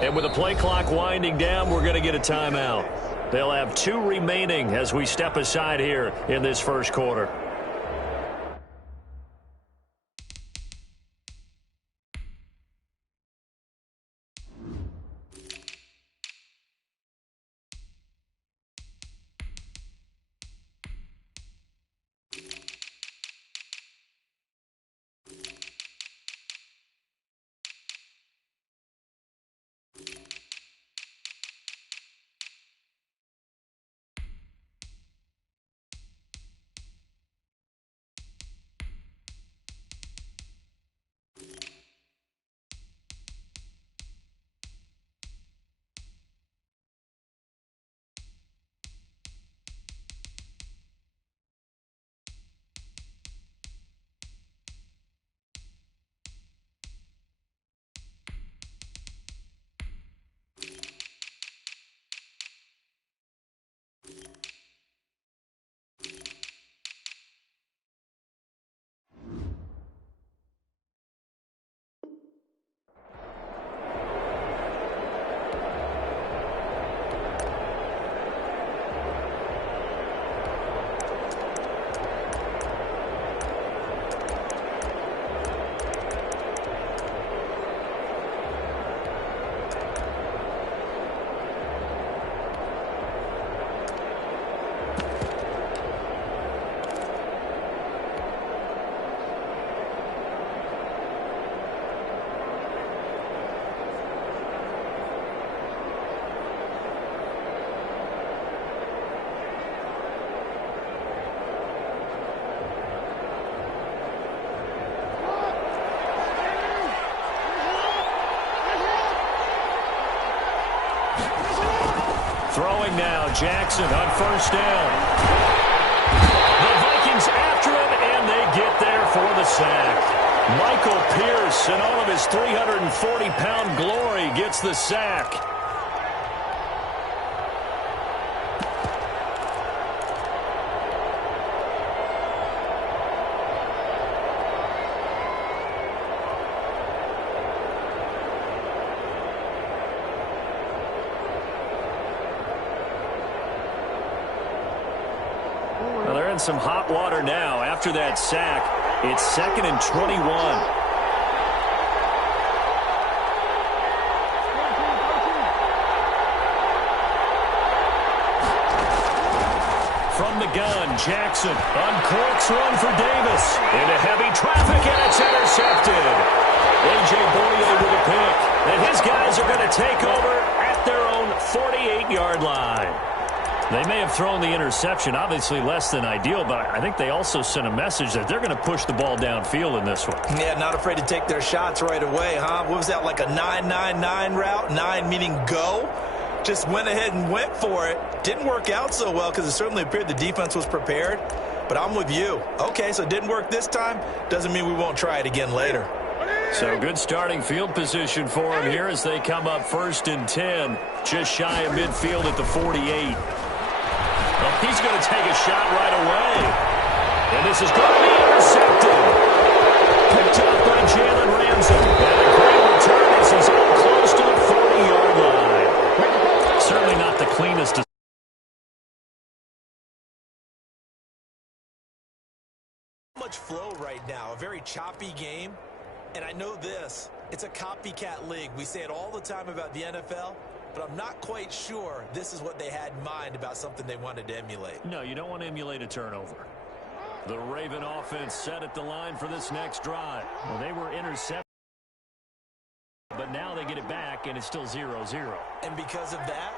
And with the play clock winding down, we're going to get a timeout. They'll have 2 remaining as we step aside here in this first quarter. Throwing now, Jackson on first down. The Vikings after him, and they get there for the sack. Michael Pierce, in all of his 340-pound glory, gets the sack. Some hot water now after that sack. It's 2nd and 21. From the gun, Jackson on Cork's run for Davis. Into heavy traffic, and it's intercepted. A.J. Boye with a pick. And his guys are going to take over at their own 48-yard line. They may have thrown the interception, obviously less than ideal, but I think they also sent a message that they're going to push the ball downfield in this one. Yeah, not afraid to take their shots right away, huh? What was that, like a 9-9-9 route? 9 meaning go? Just went ahead and went for it. Didn't work out so well because it certainly appeared the defense was prepared, but I'm with you. Okay, so it didn't work this time. Doesn't mean we won't try it again later. So good starting field position for him here as they come up 1st and 10, just shy of midfield at the 48. Well, he's going to take a shot right away. And this is going to be intercepted. Picked up by Jalen Ramsey. And a great return as he's all close to the 40-yard line. Certainly not the cleanest. Much flow right now. A very choppy game. And I know this. It's a copycat league. We say it all the time about the NFL. But I'm not quite sure this is what they had in mind about something they wanted to emulate. No, you don't want to emulate a turnover. The Raven offense set at the line for this next drive. Well, they were intercepted, but now they get it back, and it's still 0-0. And because of that,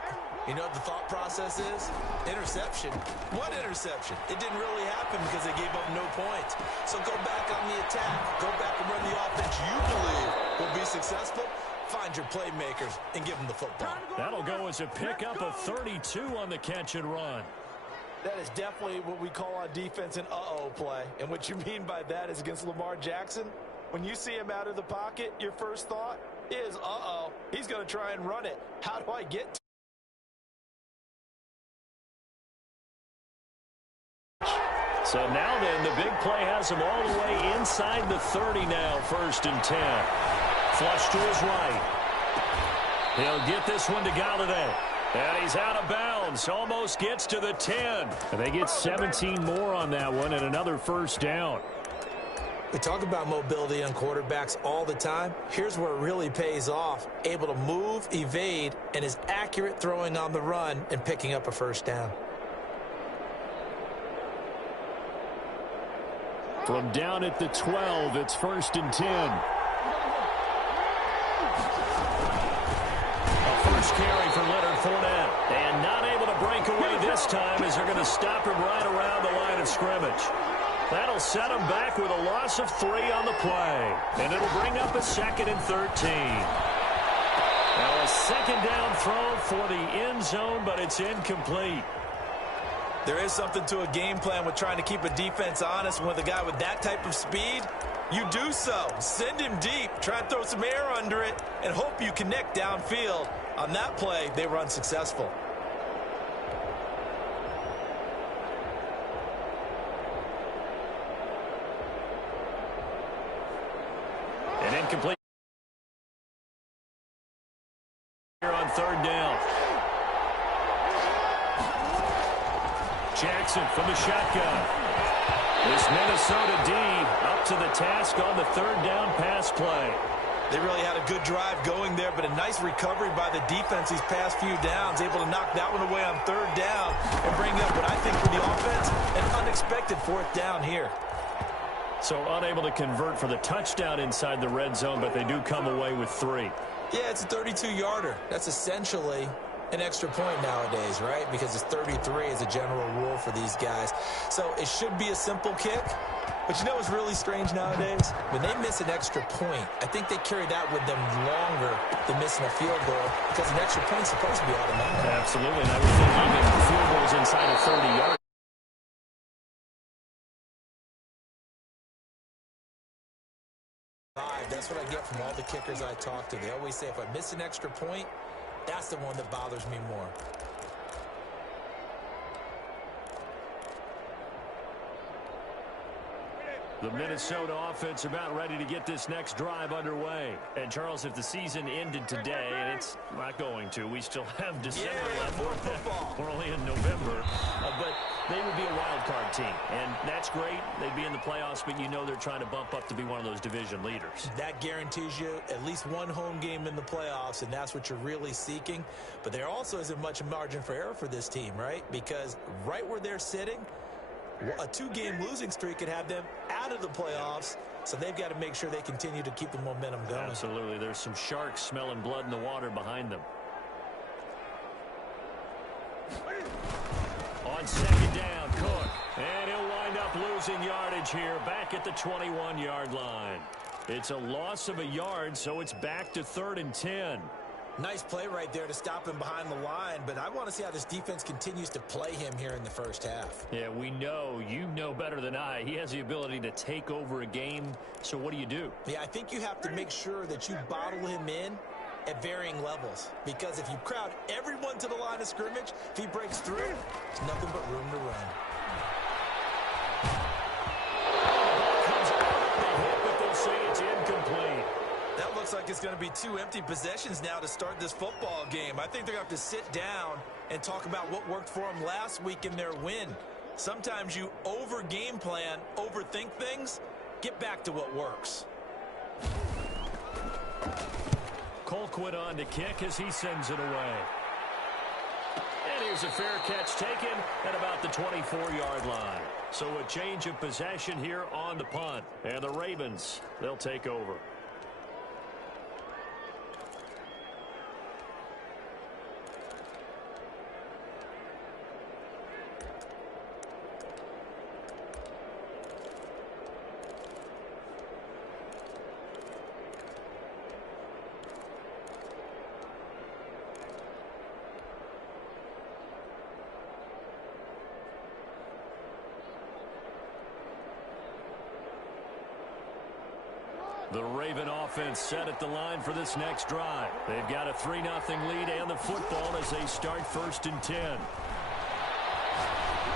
you know what the thought process is? Interception. What interception? It didn't really happen because they gave up no points. So go back on the attack. Go back and run the offense you believe will be successful. Find your playmakers and give them the football. That'll go as a pickup of 32 on the catch and run. That is definitely what we call on defense an uh-oh play. And what you mean by that is against Lamar Jackson, when you see him out of the pocket, your first thought is, uh-oh, he's going to try and run it. How do I get to So now then, the big play has him all the way inside the 30 now, 1st and 10. Flush to his right. He'll get this one to Galladay. And he's out of bounds. Almost gets to the 10. And they get 17 more on that one and another first down. We talk about mobility on quarterbacks all the time. Here's where it really pays off. Able to move, evade, and is accurate throwing on the run and picking up a first down. From down at the 12, it's 1st and 10. A first carry for Leonard Fournette. And not able to break away this time as they're going to stop him right around the line of scrimmage. That'll set him back with a loss of 3 on the play. And it'll bring up a 2nd and 13. Now a second down throw for the end zone, but it's incomplete. There is something to a game plan with trying to keep a defense honest. With a guy with that type of speed, you do so. Send him deep, try and throw some air under it, and hope you connect downfield. On that play, they were unsuccessful. An incomplete here on 3rd down. Jackson from the shotgun. This Minnesota D up to the task on the 3rd down pass play. They really had a good drive going there, but a nice recovery by the defense these past few downs, able to knock that one away on 3rd down and bring up what I think for the offense, an unexpected 4th down here. So unable to convert for the touchdown inside the red zone, but they do come away with 3. Yeah, it's a 32-yarder. That's essentially an extra point nowadays, right? Because it's 33 as a general rule for these guys. So it should be a simple kick. But you know what's really strange nowadays? When they miss an extra point, I think they carry that with them longer than missing a field goal because an extra point's supposed to be automatic. Absolutely, and I would think even field goals inside of 30 yards. That's what I get from all the kickers I talk to. They always say if I miss an extra point, that's the one that bothers me more. The Minnesota offense about ready to get this next drive underway. And, Charles, if the season ended today, and it's not going to, we still have December left. More football. We're only in November. But they would be a wild card team. And that's great. They'd be in the playoffs, but you know they're trying to bump up to be one of those division leaders. That guarantees you at least one home game in the playoffs, and that's what you're really seeking. But there also isn't much margin for error for this team, right? Because right where they're sitting, a 2-game losing streak could have them out of the playoffs, so they've got to make sure they continue to keep the momentum going. Absolutely. There's some sharks smelling blood in the water behind them. On 2nd down, Cook. And he'll wind up losing yardage here back at the 21-yard line. It's a loss of a yard, so it's back to 3rd and 10. Nice play right there to stop him behind the line, but I want to see how this defense continues to play him here in the first half. Yeah, we know. You know better than I. He has the ability to take over a game, so what do? Yeah, I think you have to make sure that you bottle him in at varying levels, because if you crowd everyone to the line of scrimmage, if he breaks through, there's nothing but room to run. Comes out, they hit, but they'll say it's incomplete. That looks like it's going to be 2 empty possessions now to start this football game. I think they're going to have to sit down and talk about what worked for them last week in their win. Sometimes you over-game plan, overthink things, get back to what works. Colquitt on to kick as he sends it away. And here's a fair catch taken at about the 24-yard line. So a change of possession here on the punt. And the Ravens, they'll take over. The Raven offense set at the line for this next drive. They've got a 3-0 lead and the football as they start 1st and 10.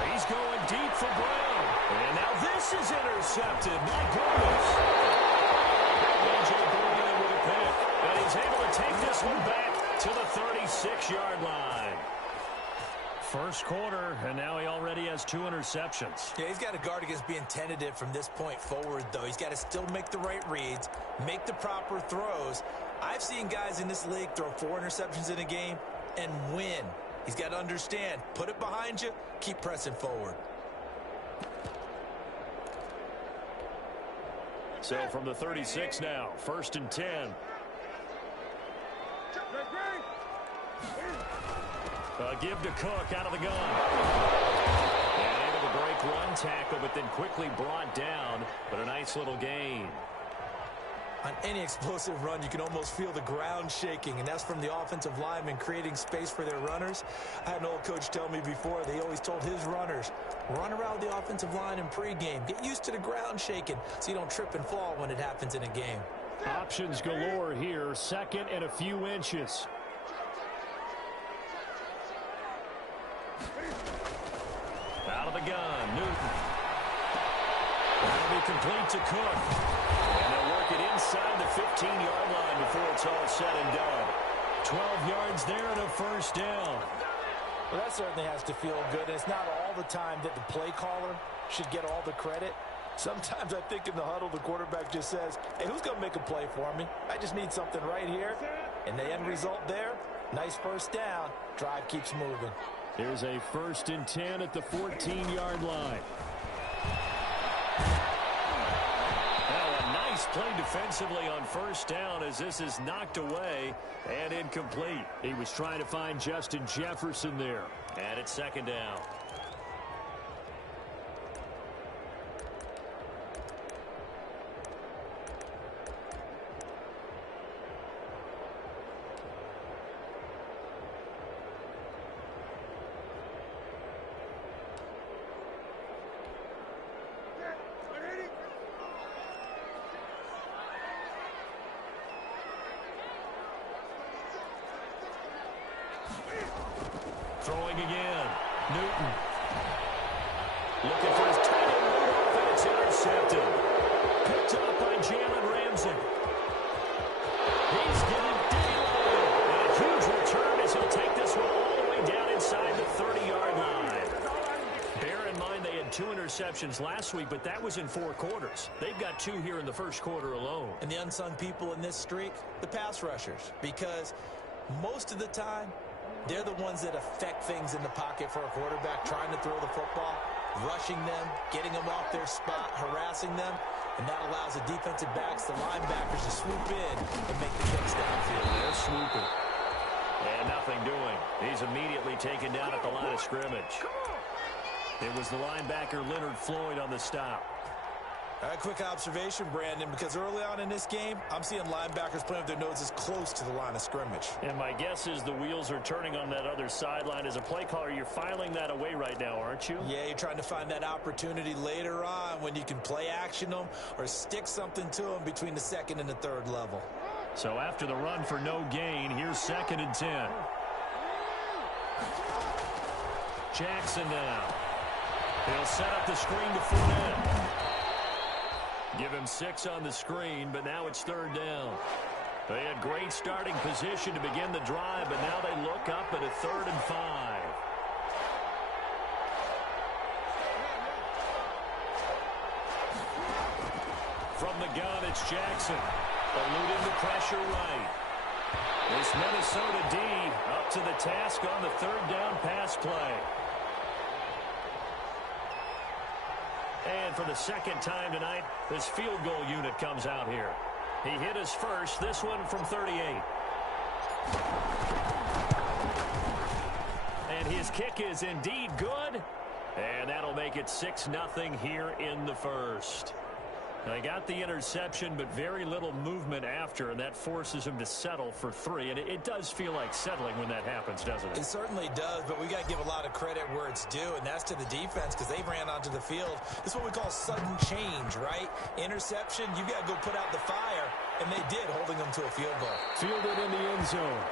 He's going deep for Brown. And now this is intercepted. My goodness. AJ with a pick. And he's able to take this one back to the 36-yard line. First quarter, and now he already has 2 interceptions. Yeah, he's got to guard against being tentative from this point forward, though. He's got to still make the right reads, make the proper throws. I've seen guys in this league throw 4 interceptions in a game and win. He's got to understand, put it behind you, keep pressing forward. So from the 36 now, 1st and 10. Give to Cook out of the gun. And able to break one tackle, but then quickly brought down. But a nice little gain. On any explosive run, you can almost feel the ground shaking, and that's from the offensive linemen creating space for their runners. I had an old coach tell me before, they always told his runners, run around the offensive line in pregame. Get used to the ground shaking so you don't trip and fall when it happens in a game. Options galore here, 2nd and a few inches. Out of the gun, Newton. That'll be complete to Cook. And they'll work it inside the 15-yard line before it's all said and done. 12 yards there and a 1st down. Well, that certainly has to feel good. It's not all the time that the play caller should get all the credit. Sometimes I think in the huddle, the quarterback just says, hey, who's going to make a play for me? I just need something right here. And the end result there, nice 1st down. Drive keeps moving. Here's a 1st and 10 at the 14-yard line. Now a nice play defensively on 1st down as this is knocked away and incomplete. He was trying to find Justin Jefferson there. And it's 2nd down. Throwing again. Newton. Looking for his tight end Rudolph, and it's intercepted. Picked up by Jalen Ramsey. He's getting daylight. And a huge return as he'll take this one all the way down inside the 30-yard line. Bear in mind they had 2 interceptions last week, but that was in 4 quarters. They've got 2 here in the 1st quarter alone. And the unsung people in this streak, the pass rushers, because most of the time, they're the ones that affect things in the pocket for a quarterback, trying to throw the football, rushing them, getting them off their spot, harassing them, and that allows the defensive backs, the linebackers, to swoop in and make the kicks downfield. They're swooping. And nothing doing. He's immediately taken down at the line of scrimmage. It was the linebacker Leonard Floyd on the stop. A quick observation, Brandon, because early on in this game, I'm seeing linebackers playing with their noses close to the line of scrimmage. And my guess is the wheels are turning on that other sideline. As a play caller, you're filing that away right now, aren't you? Yeah, you're trying to find that opportunity later on when you can play action them or stick something to them between the 2nd and the 3rd level. So after the run for no gain, here's 2nd and 10. Jackson now. He'll set up the screen to Fournette. Give him 6 on the screen, but now it's 3rd down. They had great starting position to begin the drive, but now they look up at a 3rd and 5. From the gun, it's Jackson. Eluding the pressure right. This Minnesota D up to the task on the 3rd down pass play. And for the 2nd time tonight, this field goal unit comes out here. He hit his first, this one from 38. And his kick is indeed good. And that'll make it 6-0 here in the 1st. They got the interception, but very little movement after, and that forces him to settle for 3. And it does feel like settling when that happens, doesn't it? It certainly does, but we got to give a lot of credit where it's due, and that's to the defense because they ran onto the field. This is what we call sudden change, right? Interception, you got to go put out the fire, and they did, holding them to a field goal. Fielded in the end zone.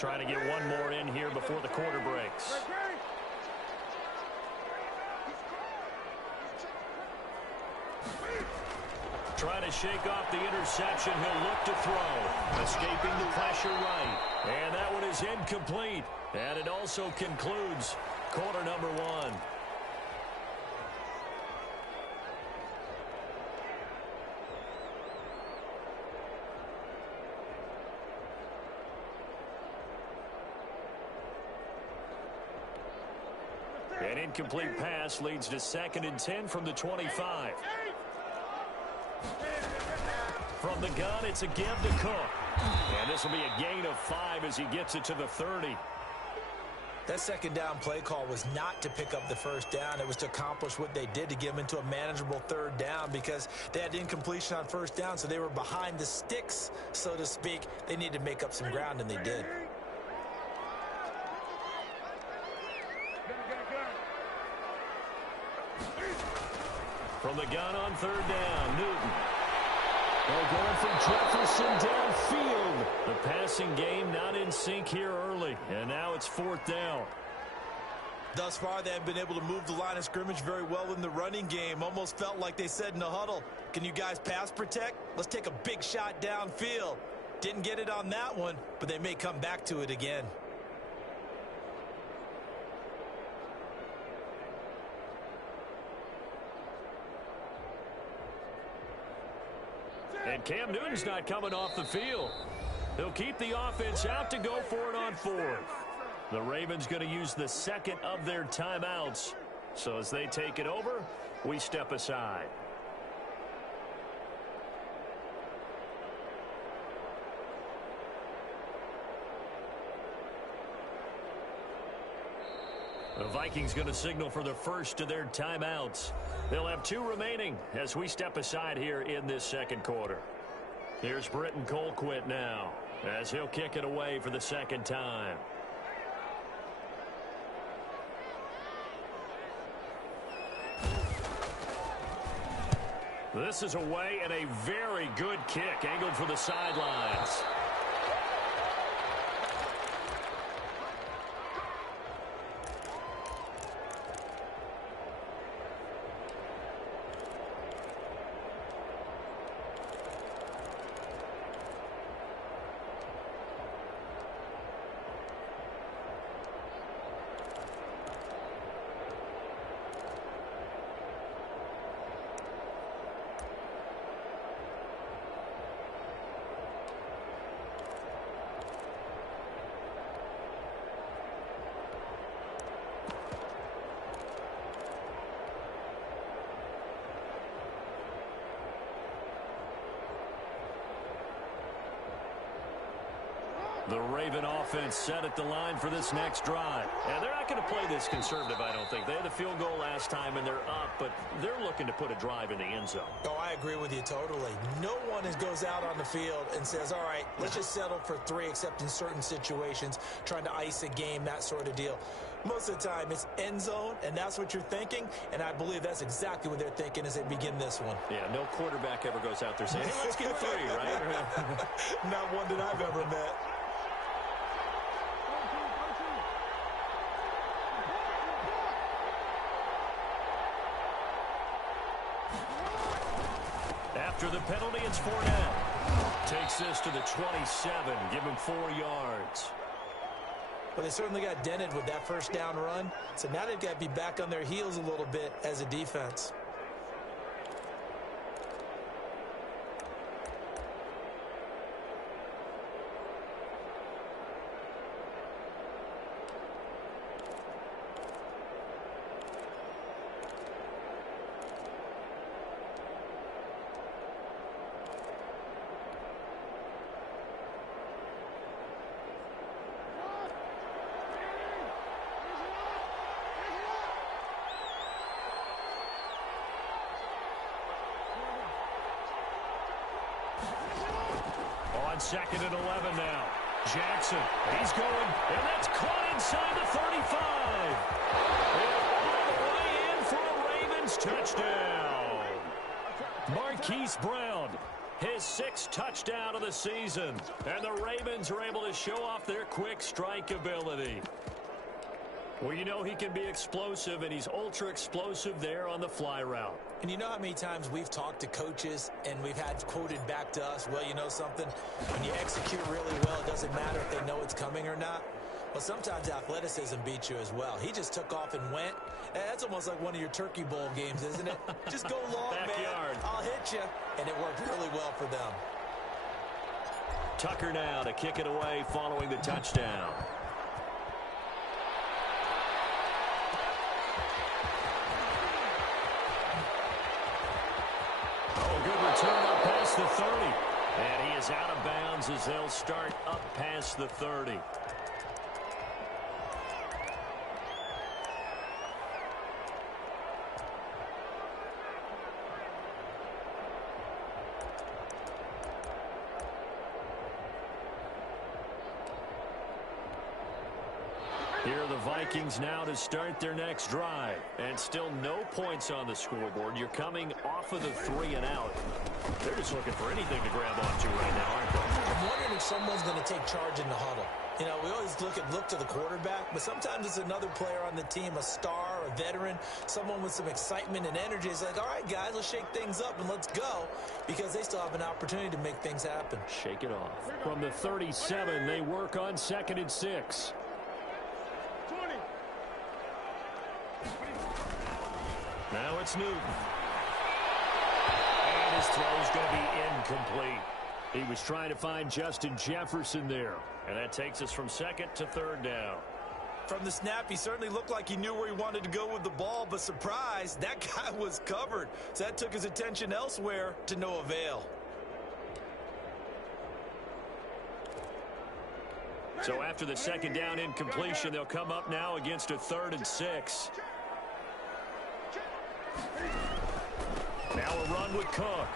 Trying to get one more in here before the quarter breaks. Trying to shake off the interception. He'll look to throw. Escaping the pressure right. And that one is incomplete. And it also concludes quarter number one. An incomplete pass leads to 2nd and 10 from the 25. From the gun, it's a give to Cook. And this will be a gain of 5 as he gets it to the 30. That second down play call was not to pick up the first down. It was to accomplish what they did, to get them into a manageable 3rd down, because they had incompletion on 1st down, so they were behind the sticks, so to speak. They needed to make up some ground, and they did. From the gun on 3rd down, Newton. They're going from Jefferson downfield. The passing game not in sync here early, and now it's 4th down. Thus far, they have been able to move the line of scrimmage very well in the running game. Almost felt like they said in the huddle, can you guys pass protect? Let's take a big shot downfield. Didn't get it on that one, but they may come back to it again. And Cam Newton's not coming off the field. They'll keep the offense out to go for it on 4th. The Ravens going to use the 2nd of their timeouts. So as they take it over, we step aside. The Vikings going to signal for the first of their timeouts. They'll have 2 remaining as we step aside here in this 2nd quarter. Here's Britton Colquitt now as he'll kick it away for the 2nd time. This is away and a very good kick angled for the sidelines. The Raven offense set at the line for this next drive. And they're not going to play this conservative, I don't think. They had a field goal last time, and they're up, but they're looking to put a drive in the end zone. Oh, I agree with you totally. No one goes out on the field and says, all right, let's just settle for 3, except in certain situations, trying to ice a game, that sort of deal. Most of the time, it's end zone, and that's what you're thinking, and I believe that's exactly what they're thinking as they begin this one. Yeah, no quarterback ever goes out there saying, hey, let's get 3, right? Not one that I've ever met. After the penalty, it's Fournette. Takes this to the 27. Give him 4 yards. Well, they certainly got dented with that first down run. So now they've got to be back on their heels a little bit as a defense. Second and 11 now. Jackson, he's going, and that's caught inside the 35. And all the way in for a Ravens touchdown. Marquise Brown His 6th touchdown of the season. And the Ravens are able to show off their quick strike ability. Well, you know he can be explosive, and he's ultra-explosive there on the fly route. And you know how many times we've talked to coaches and we've had quoted back to us, well, you know something? When you execute really well, it doesn't matter if they know it's coming or not. Well, sometimes athleticism beats you as well. He just took off and went. That's almost like one of your Turkey Bowl games, isn't it? Just go long, Backyard. man. I'll hit you. And it worked really well for them. Tucker now to kick it away following the touchdown. Return up past the 30. And he is out of bounds as they'll start up past the 30. Here are the Vikings now to start their next drive. And still no points on the scoreboard. You're coming off of the 3 and out. They're just looking for anything to grab onto right now, aren't they? I'm wondering if someone's going to take charge in the huddle. You know, we always look to the quarterback, but sometimes it's another player on the team, a star, a veteran, someone with some excitement and energy. It's like, all right, guys, let's shake things up and let's go, because they still have an opportunity to make things happen. Shake it off. From the 37, they work on 2nd and 6. Now it's Newton. And his throw's going to be incomplete. He was trying to find Justin Jefferson there. And that takes us from 2nd to 3rd down. From the snap, he certainly looked like he knew where he wanted to go with the ball, but surprise, that guy was covered. So that took his attention elsewhere to no avail. So after the 2nd down incompletion, they'll come up now against a 3rd and 6. Now a run with Cook.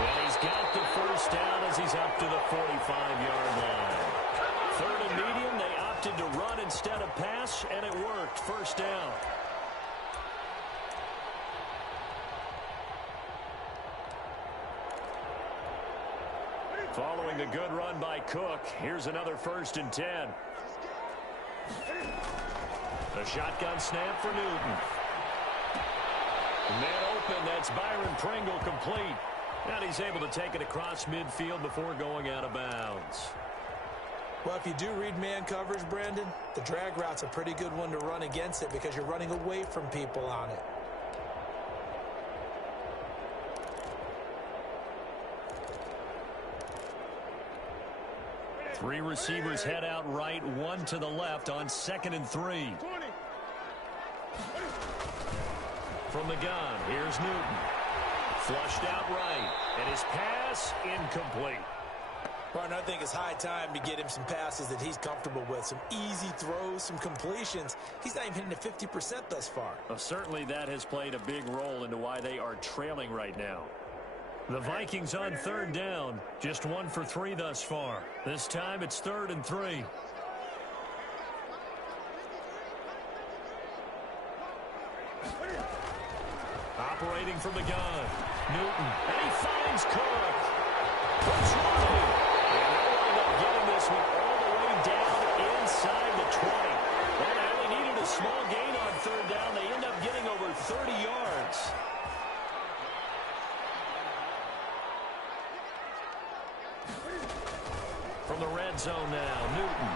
And he's got the 1st down as he's up to the 45-yard line. 3rd and medium, they opted to run instead of pass, and it worked. 1st down. Following a good run by Cook, here's another 1st and 10. A shotgun snap for Newton. Man open, that's Byron Pringle complete. And he's able to take it across midfield before going out of bounds. Well, if you do read man coverage, Brandon, the drag route's a pretty good one to run against it because you're running away from people on it. Three receivers head out right, one to the left on 2nd and 3. From the gun, here's Newton. Flushed out right, and his pass incomplete. Martin, I think it's high time to get him some passes that he's comfortable with. Some easy throws, some completions. He's not even hitting at 50% thus far. Well, certainly that has played a big role into why they are trailing right now. The Vikings on 3rd down, just 1 for 3 thus far. This time it's 3rd and 3. Operating from the gun, Newton, and he finds Cook. What's running? And they wind up getting this one all the way down inside the 20. Well, they only needed a small gain on 3rd down. They end up getting over 30 yards. From the red zone now, Newton.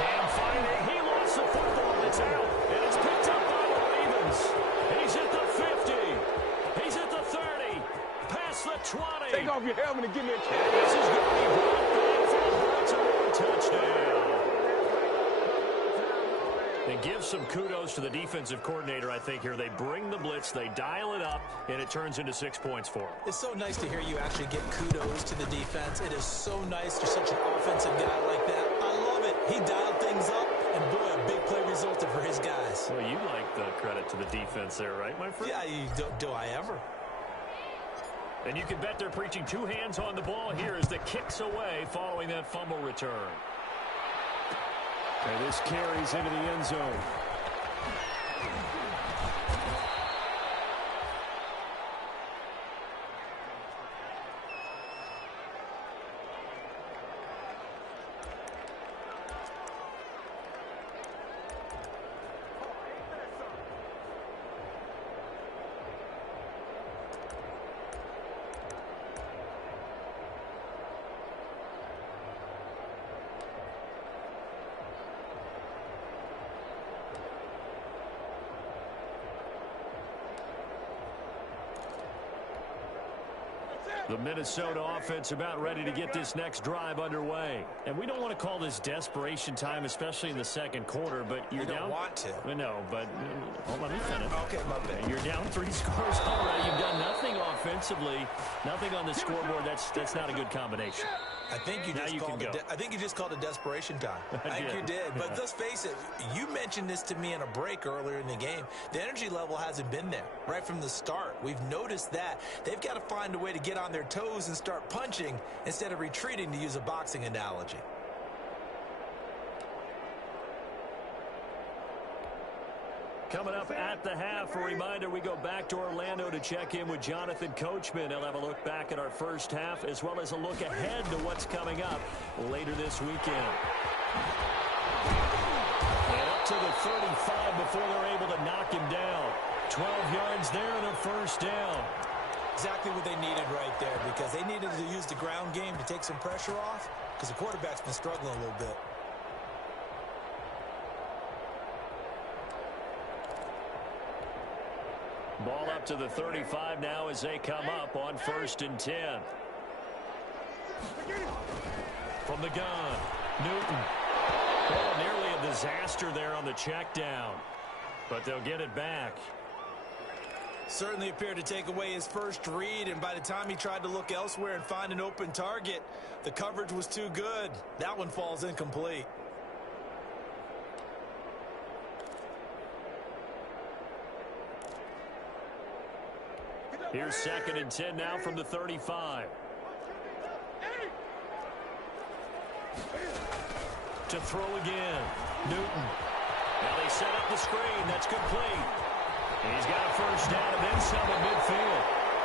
Can't find it. He lost the football. It's out. And it's picked up by the Ravens. He's at the 50. He's at the 30. Past the 20. Take off your helmet and give me a chance. And this is going to be brought back for a Baltimore touchdown. They give some kudos to the defensive coordinator, I think, here. They bring the blitz, they dial it up, and it turns into 6 points for them. It's so nice to hear you actually give kudos to the defense. It is so nice to such an offensive guy like that. I love it. He dialed things up, and boy, a big play resulted for his guys. Well, you like the credit to the defense there, right, my friend? Yeah, do I ever? And you can bet they're preaching 2 hands on the ball here as the kick's away following that fumble return. And this carries into the end zone. The Minnesota offense about ready to get this next drive underway. And we don't want to call this desperation time, especially in the second quarter, but you're down. You don't want to. No, but let me finish. Okay, my bad. You're down 3 scores already. You've done nothing offensively, nothing on the scoreboard. That's not a good combination. I think you just called it desperation time. I think you did. But let's face it, you mentioned this to me in a break earlier in the game. The energy level hasn't been there right from the start. We've noticed that. They've got to find a way to get on their toes and start punching instead of retreating, to use a boxing analogy. Coming up at the half, a reminder, we go back to Orlando to check in with Jonathan Coachman. He'll have a look back at our first half as well as a look ahead to what's coming up later this weekend. And up to the 35 before they're able to knock him down. 12 yards there and a first down. Exactly what they needed right there, because they needed to use the ground game to take some pressure off, because the quarterback's been struggling a little bit. Ball up to the 35 now as they come up on 1st and 10. From the gun, Newton. Oh, nearly a disaster there on the check down, but they'll get it back. Certainly appeared to take away his first read, and by the time he tried to look elsewhere and find an open target, the coverage was too good. That one falls incomplete. Here's 2nd and 10 now from the 35. To throw again, Newton. Now they set up the screen. That's complete. He's got a first down and then some at midfield.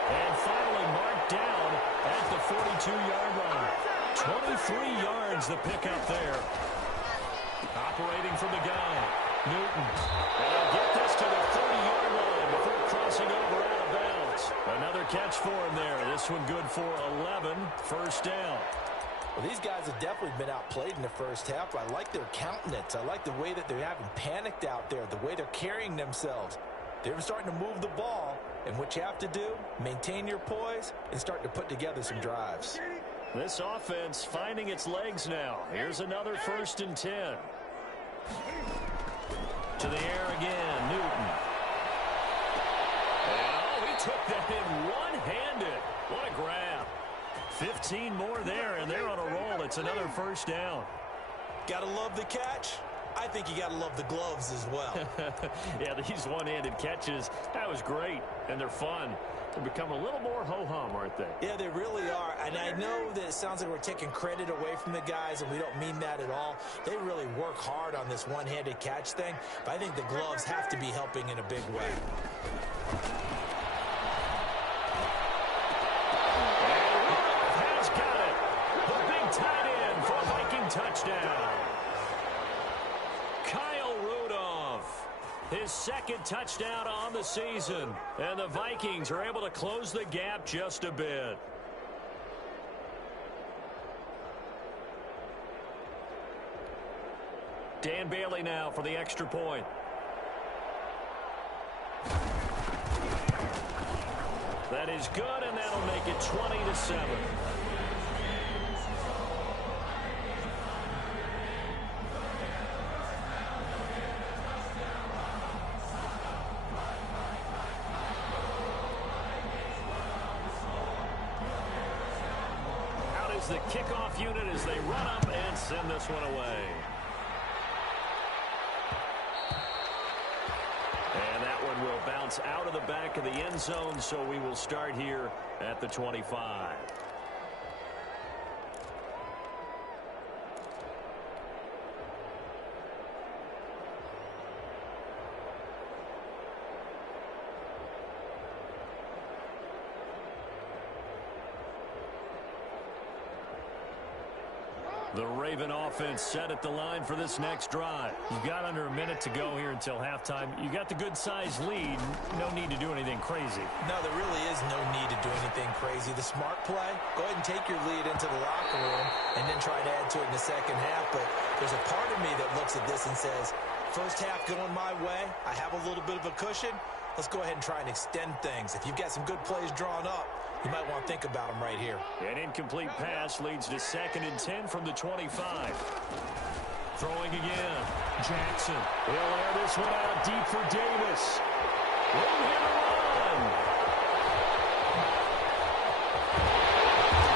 And finally marked down at the 42-yard line. 23 yards the pickup there. Operating from the guy, Newton. And he'll get this to the 30-yard line before crossing over out of bounds. Another catch for him there. This one good for 11. First down. Well, these guys have definitely been outplayed in the first half. I like their countenance. I like the way that they haven't panicked out there, the way they're carrying themselves. They're starting to move the ball, and what you have to do, maintain your poise and start to put together some drives. This offense finding its legs now. Here's another 1st and 10. To the air again, Newton. Oh, he took that in one-handed. What a grab. 15 more there, and they're on a roll. It's another first down. Gotta love the catch. I think you got to love the gloves as well. Yeah, these one-handed catches, that was great, and they're fun. They become a little more ho-hum, aren't they? Yeah, they really are, and I know that it sounds like we're taking credit away from the guys, and we don't mean that at all. They really work hard on this one-handed catch thing, but I think the gloves have to be helping in a big way. Has got it. The big tight end for a Viking touchdown. His 2nd touchdown on the season. And the Vikings are able to close the gap just a bit. Dan Bailey now for the extra point. That is good, and that'll make it 20-7. The kickoff unit as they run up and send this one away. And that one will bounce out of the back of the end zone, so we will start here at the 25. The Raven offense set at the line for this next drive. You've got under a minute to go here until halftime. You got the good-sized lead. No need to do anything crazy. No, there really is no need to do anything crazy. The smart play, go ahead and take your lead into the locker room and then try to add to it in the second half. But there's a part of me that looks at this and says, first half going my way, I have a little bit of a cushion. Let's go ahead and try and extend things. If you've got some good plays drawn up, You might want to think about him right here. An incomplete pass leads to 2nd and 10 from the 25. Throwing again. Jackson. He'll air this one out deep for Davis. Room here to run.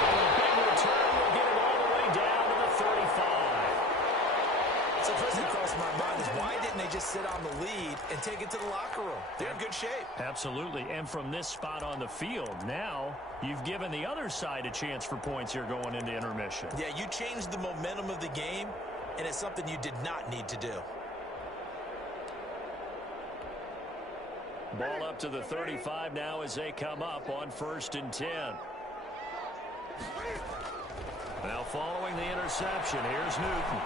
And a big return will get it all the way down to the 35. So first thing across my mind is why didn't they just sit on the lead and take it to the locker room? They're in good shape. Absolutely. And from this spot on the field, now you've given the other side a chance for points here going into intermission. Yeah, you changed the momentum of the game, and it's something you did not need to do. Ball up to the 35 now as they come up on 1st and 10. Now following the interception, here's Newton.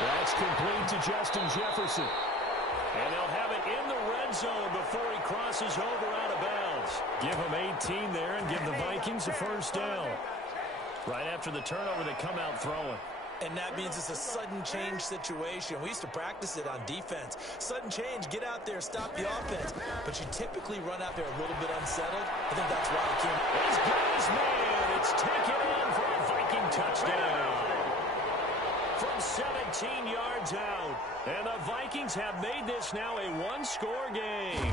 That's complete to Justin Jefferson. And they'll have it in the red zone before he crosses over out of bounds. Give him 18 there and give the Vikings a first down. Right after the turnover, they come out throwing. And that means it's a sudden change situation. We used to practice it on defense. Sudden change, get out there, stop the offense. But you typically run out there a little bit unsettled. I think that's why it came. He's got his man. It's taken in for a Viking touchdown. From 17 yards out. And the Vikings have made this now a one-score game.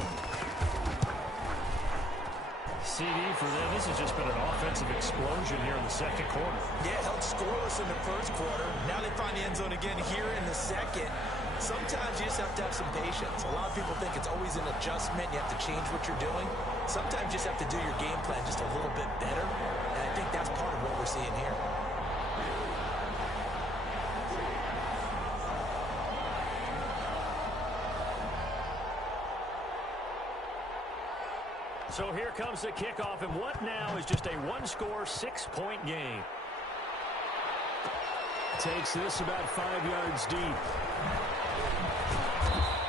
CD for them. This has just been an offensive explosion here in the second quarter. Yeah, held scoreless in the first quarter. Now they find the end zone again here in the second. Sometimes you just have to have some patience. A lot of people think it's always an adjustment. You have to change what you're doing. Sometimes you just have to do your game plan just a little bit better. And I think that's part of what we're seeing here. So here comes the kickoff, and what now is just a one-score, 6-point game. Takes this about 5 yards deep.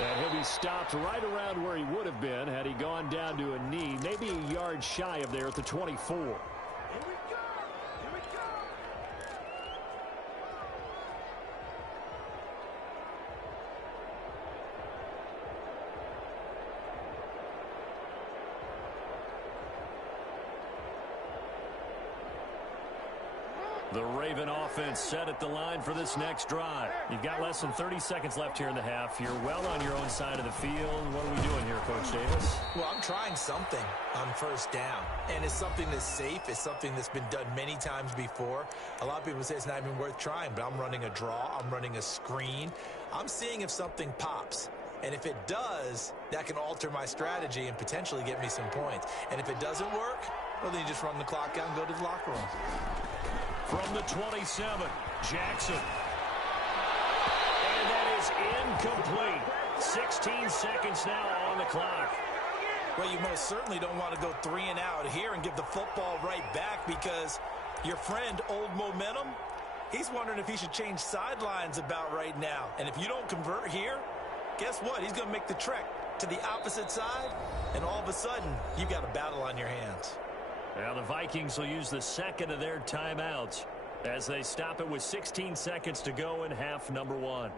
And he'll be stopped right around where he would have been had he gone down to a knee, maybe a yard shy of there at the 24. The Raven offense set at the line for this next drive. You've got less than 30 seconds left here in the half. You're well on your own side of the field. What are we doing here, Coach Davis? Well, I'm trying something on first down. And it's something that's safe. It's something that's been done many times before. A lot of people say it's not even worth trying, but I'm running a draw. I'm running a screen. I'm seeing if something pops. And if it does, that can alter my strategy and potentially get me some points. And if it doesn't work, well, then you just run the clock out and go to the locker room. From the 27, Jackson. And that is incomplete. 16 seconds now on the clock. Well, you most certainly don't want to go 3 and out here and give the football right back because your friend, Old Momentum, he's wondering if he should change sidelines about right now. And if you don't convert here, guess what? He's going to make the trek to the opposite side, and all of a sudden, you've got a battle on your hands. Now the Vikings will use the second of their timeouts as they stop it with 16 seconds to go in half number 1.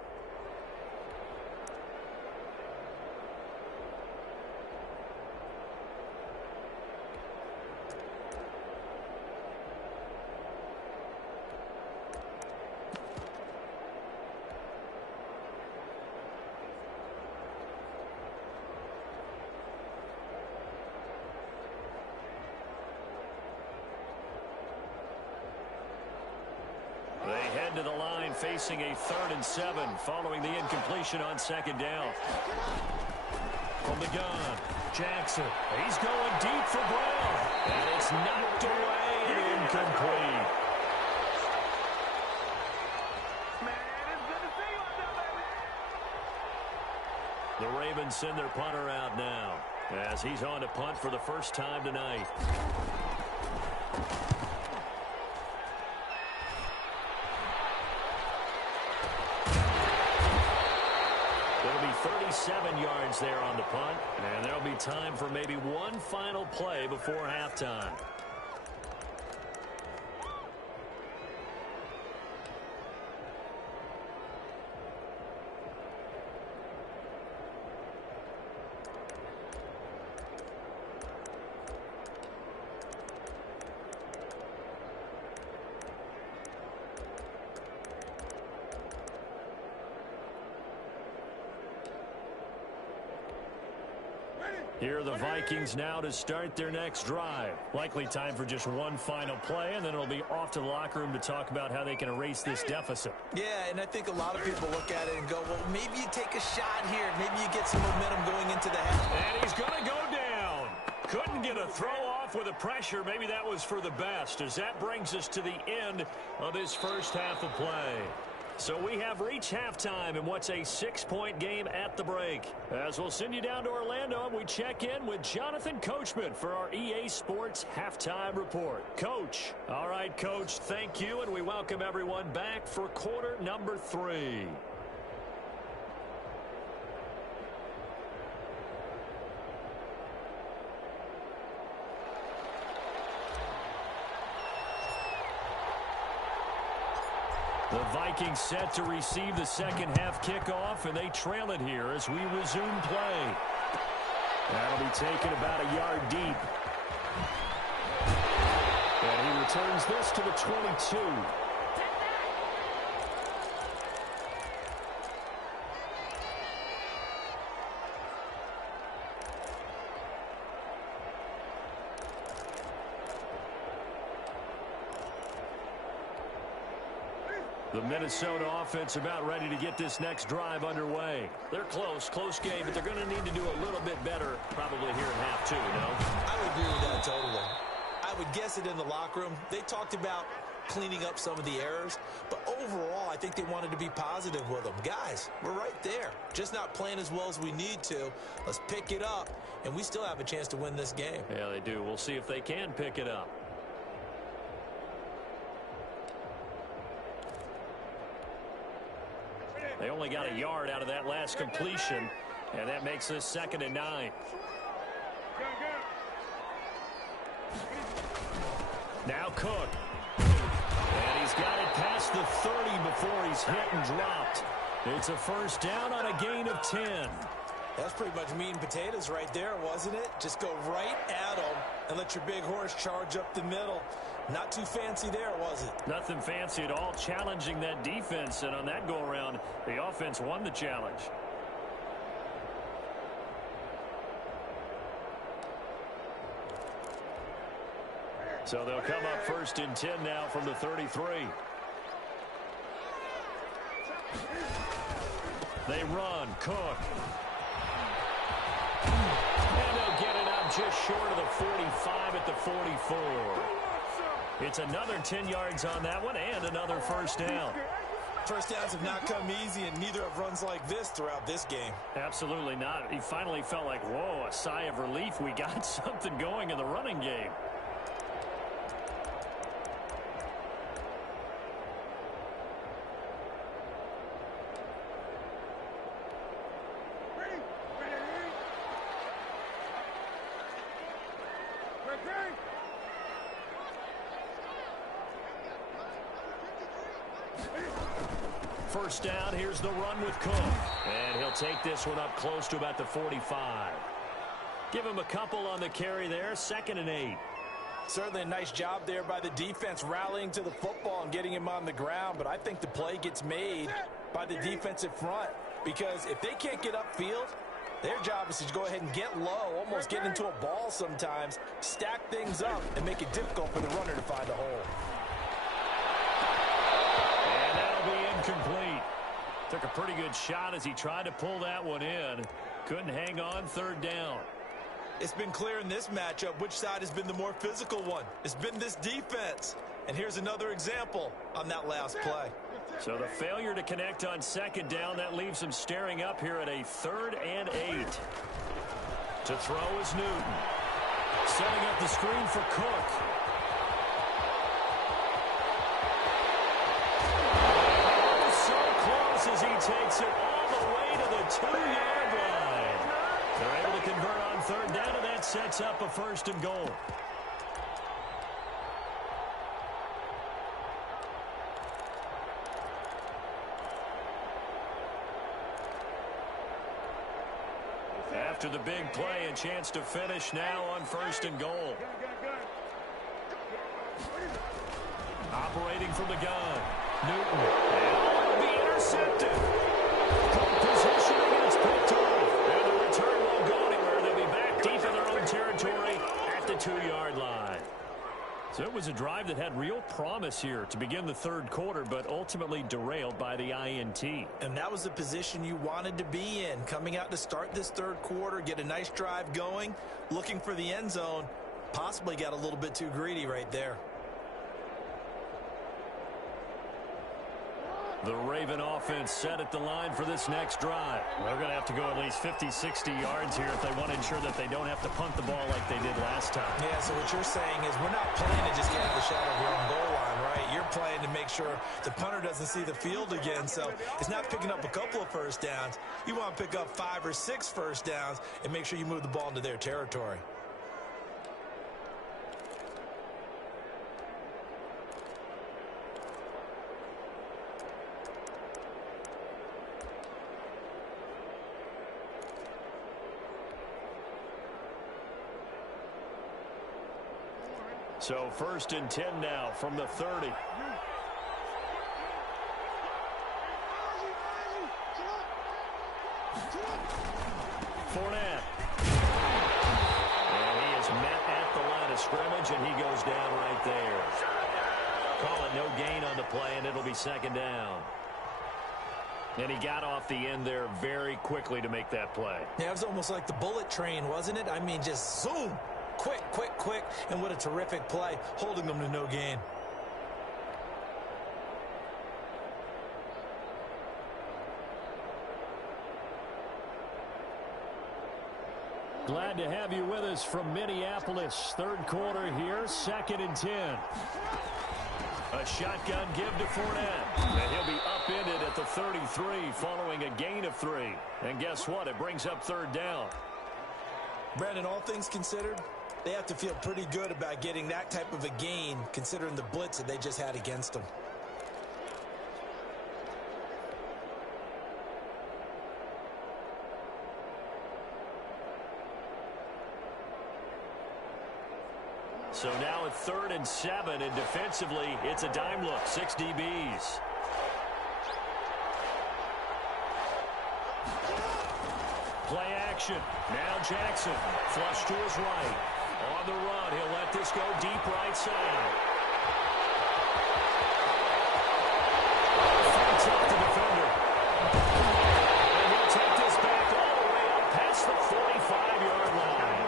They head to the line facing a 3rd and 7 following the incompletion on second down. From the gun, Jackson. He's going deep for Brown. And it's knocked away and incomplete. The Ravens send their punter out now as he's on to punt for the first time tonight. There'll be 37 yards there on the punt, and there'll be time for maybe one final play before halftime. Here are the Vikings now to start their next drive. Likely time for just one final play, and then it'll be off to the locker room to talk about how they can erase this deficit. Yeah, and I think a lot of people look at it and go, well, maybe you take a shot here. Maybe you get some momentum going into the half. And he's going to go down. Couldn't get a throw off with the pressure. Maybe that was for the best, as that brings us to the end of this first half of play. So we have reached halftime in what's a 6-point game at the break. As we'll send you down to Orlando, and we check in with Jonathan Coachman for our EA Sports Halftime Report. Coach. All right, Coach, thank you, and we welcome everyone back for quarter number 3. The Vikings set to receive the second half kickoff, and they trail it here as we resume play. That'll be taken about a yard deep. And he returns this to the 22. The Minnesota offense about ready to get this next drive underway. They're close game, but they're going to need to do a little bit better probably here in half 2, no? I would agree with that totally. I would guess it in the locker room. They talked about cleaning up some of the errors, but overall, I think they wanted to be positive with them. Guys, we're right there. Just not playing as well as we need to. Let's pick it up, and we still have a chance to win this game. Yeah, they do. We'll see if they can pick it up. They only got a yard out of that last completion, and that makes this 2nd and 9. Now Cook. And he's got it past the 30 before he's hit and dropped. It's a first down on a gain of 10. That's pretty much meat and potatoes right there, wasn't it? Just go right at them and let your big horse charge up the middle. Not too fancy there, was it? Nothing fancy at all, challenging that defense. And on that go-around, the offense won the challenge. So they'll come up 1st and 10 now from the 33. They run. Cook. And they'll get it up just short of the 45 at the 44. It's another 10 yards on that one and another first down. First downs have not come easy, and neither have runs like this throughout this game. Absolutely not. He finally felt like, whoa, a sigh of relief. We got something going in the running game. First down, here's the run with Cook. And he'll take this one up close to about the 45. Give him a couple on the carry there, 2nd and 8. Certainly a nice job there by the defense rallying to the football and getting him on the ground. But I think the play gets made by the defensive front, because if they can't get upfield, their job is to go ahead and get low, almost get into a ball sometimes, stack things up, and make it difficult for the runner to find a hole. And that'll be incomplete. Took a pretty good shot as he tried to pull that one in. Couldn't hang on, 3rd down. It's been clear in this matchup which side has been the more physical one. It's been this defense. And here's another example on that last play. So the failure to connect on 2nd down, that leaves him staring up here at a 3rd and 8. To throw is Newton. Setting up the screen for Cook. So close as he takes it all the way to the 2-yard line. They're able to convert on 3rd down, and that sets up a 1st and goal. After the big play, a chance to finish now on 1st and goal. Operating from the gun. Newton. And will be intercepted. Good positioning, and it's picked off. And the return won't go anywhere. They'll be back deep So it was a drive that had real promise here to begin the third quarter, but ultimately derailed by the INT. And that was the position you wanted to be in. Coming out to start this third quarter, get a nice drive going, looking for the end zone. Possibly got a little bit too greedy right there. The Raven offense set at the line for this next drive. They're going to have to go at least 50, 60 yards here if they want to ensure that they don't have to punt the ball like they did last time. Yeah, so what you're saying is we're not playing to just get out of the shadow of your own goal line, right? You're playing to make sure the punter doesn't see the field again. So it's not picking up a couple of first downs. You want to pick up 5 or 6 first downs and make sure you move the ball into their territory. So 1st and 10 now from the 30. Fournette. And he is met at the line of scrimmage, and he goes down right there. Call it no gain on the play, and it'll be 2nd down. And he got off the end there very quickly to make that play. Yeah, it was almost like the bullet train, wasn't it? I mean, just zoom. Quick, quick, quick, and what a terrific play, holding them to no gain. Glad to have you with us from Minneapolis. Third quarter here, 2nd and 10. A shotgun give to Fournette. And he'll be upended at the 33 following a gain of 3. And guess what? It brings up 3rd down. Brandon, all things considered, they have to feel pretty good about getting that type of a gain considering the blitz that they just had against them. So now at 3rd and 7, and defensively, it's a dime look, 6 DBs. Play action. Now Jackson. Flush to his right. On the run. He'll let this go deep right side. Fights off the defender. And he'll take this back all the way up past the 45-yard line.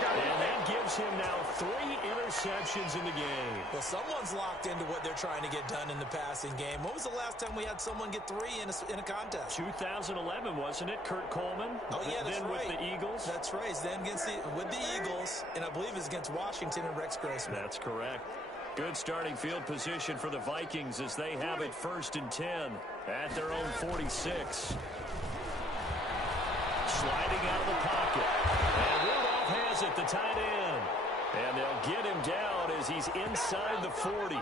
And that gives him now 3 interceptions in the game. Well, someone's locked into what they're trying to get done in the passing game. When was the last time we had someone get 3 in a contest? 2011, wasn't it? Kurt Coleman. Oh, yeah, that's then right. with the Eagles. That's right. Then with the Eagles, and I believe it's against Washington and Rex Grossman. That's correct. Good starting field position for the Vikings as they have it 1st and 10 at their own 46. Sliding out of the pocket. And Rudolph has it, the tight end. And they'll get him down as he's inside the 40.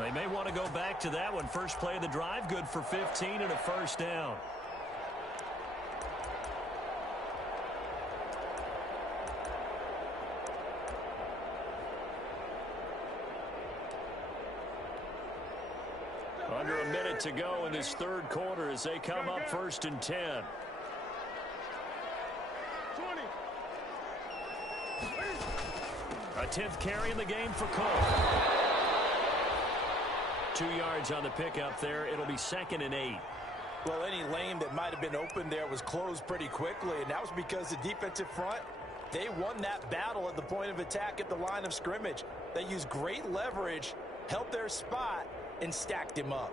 They may want to go back to that one. First play of the drive, good for 15 and a 1st down. Under a minute to go in this 3rd quarter as they come up 1st and 10. 20. A 10th carry in the game for Cole. 2 yards on the pickup there. It'll be 2nd and 8. Well, any lane that might have been open there was closed pretty quickly, and that was because the defensive front, they won that battle at the point of attack at the line of scrimmage. They used great leverage, held their spot, and stacked him up.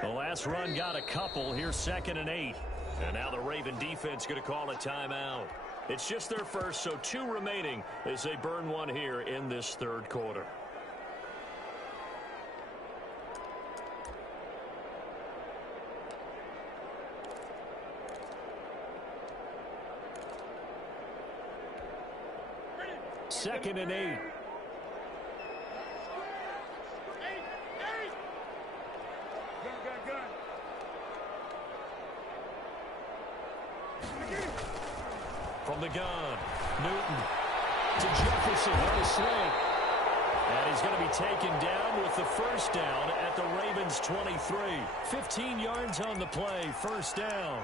The last run got a couple. Here's 2nd and 8. And now the Raven defense going to call a timeout. It's just their first, so 2 remaining as they burn one here in this 3rd quarter. Second and 8. From the gun, Newton to Jefferson on the sling. And he's going to be taken down with the 1st down at the Ravens 23. 15 yards on the play, 1st down.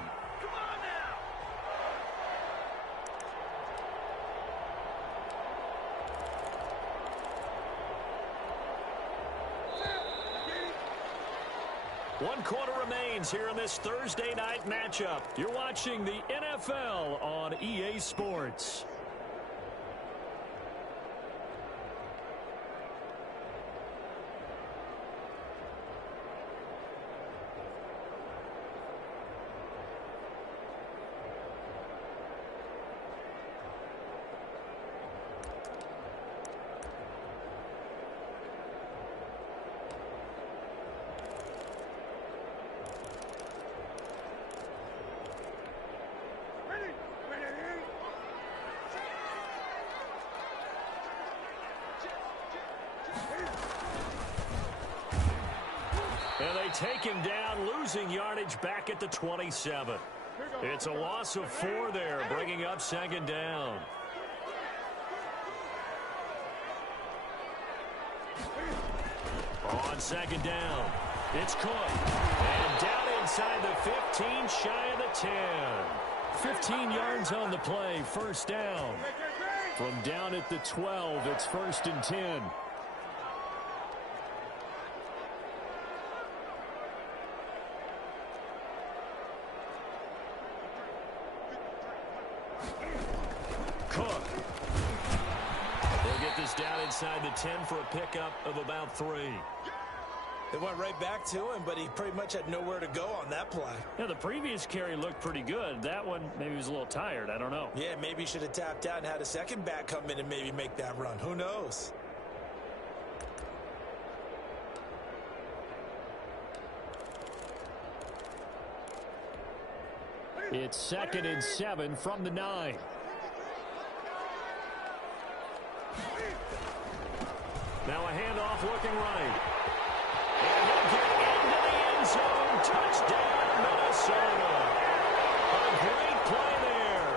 1 quarter remains here in this Thursday night matchup. You're watching the NFL on EA Sports. And they take him down, losing yardage back at the 27. It's a loss of 4 there, bringing up 2nd down. On 2nd down, it's Cook. And down inside the 15, shy of the 10. 15 yards on the play, 1st down. From down at the 12, it's 1st and 10. Cook. They'll get this down inside the 10 for a pickup of about 3. They went right back to him, but he pretty much had nowhere to go on that play. Yeah, the previous carry looked pretty good. That one, maybe he was a little tired. I don't know. Yeah, maybe he should have tapped out and had a second back come in and maybe make that run. Who knows? It's 2nd and 7 from the 9. Now a handoff looking right. And he'll get into the end zone. Touchdown, Minnesota. A great play there.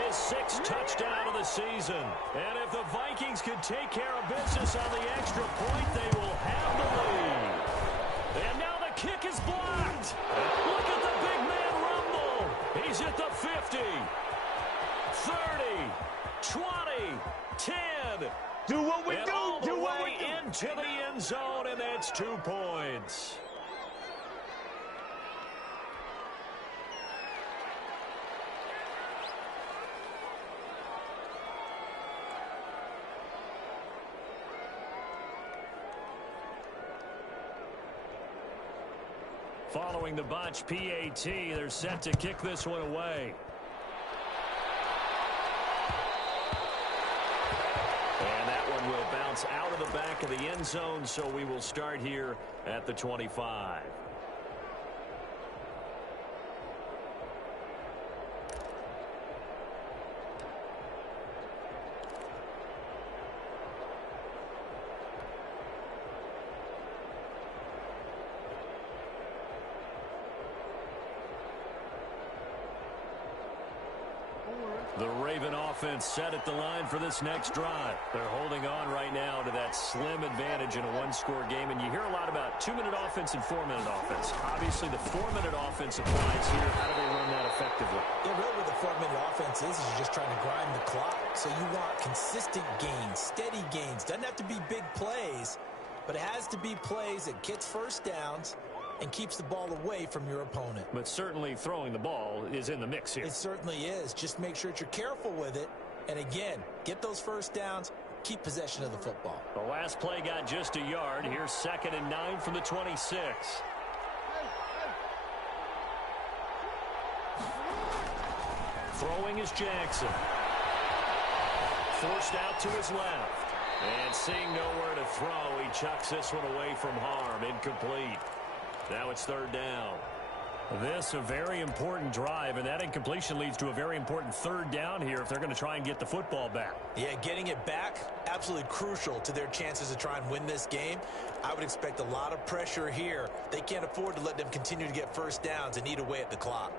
His 6th touchdown of the season. And if the Vikings can take care of business on the extra point, they will have the lead. And now the kick is blocked. Look at the big man rumble. He's at the 50, 30, 20, 10. Do what we and do. All the Do what way we do. into the end zone, and that's 2 points. Following the botch PAT, they're set to kick this one away. And that one will bounce out of the back of the end zone, so we will start here at the 25. The Raven offense set at the line for this next drive. They're holding on right now to that slim advantage in a one-score game, and you hear a lot about 2-minute offense and 4-minute offense. Obviously, the 4-minute offense applies here. How do they run that effectively? Yeah, really what the 4-minute offense is you're just trying to grind the clock. So you want consistent gains, steady gains. Doesn't have to be big plays, but it has to be plays that gets 1st downs and keeps the ball away from your opponent. But certainly throwing the ball is in the mix here. It certainly is. Just make sure that you're careful with it. And again, get those 1st downs, keep possession of the football. The last play got just a yard. Here's 2nd and 9 from the 26. Throwing is Jackson. Forced out to his left. And seeing nowhere to throw, he chucks this one away from harm. Incomplete. Now it's 3rd down. This a very important drive, and that incompletion leads to a very important 3rd down here if they're going to try and get the football back. Yeah, getting it back, absolutely crucial to their chances to try and win this game. I would expect a lot of pressure here. They can't afford to let them continue to get 1st downs and eat away at the clock.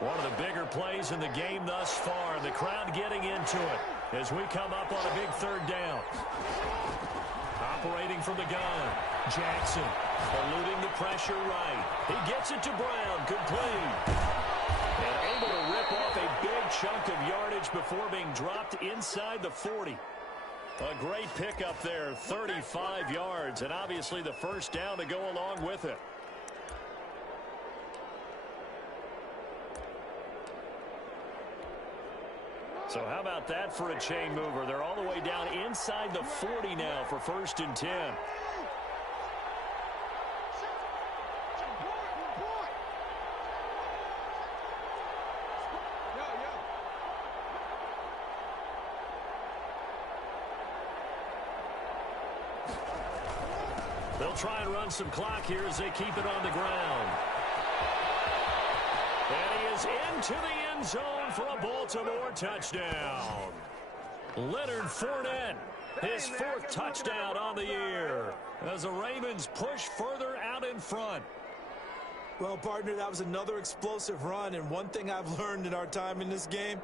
One of the bigger plays in the game thus far. The crowd getting into it as we come up on a big 3rd down. Operating from the gun. Jackson Eluding the pressure right. He gets it to Brown. Complete. And able to rip off a big chunk of yardage before being dropped inside the 40. A great pickup there, 35 yards, and obviously the first down to go along with it. So how about that for a chain mover? They're all the way down inside the 40 now for 1st and 10. They'll try and run some clock here as they keep it on the ground. And he is into the end zone for a Baltimore touchdown. Leonard Fournette, his 4th touchdown on the year, as the Ravens push further out in front. Well, partner, that was another explosive run, and one thing I've learned in our time in this game,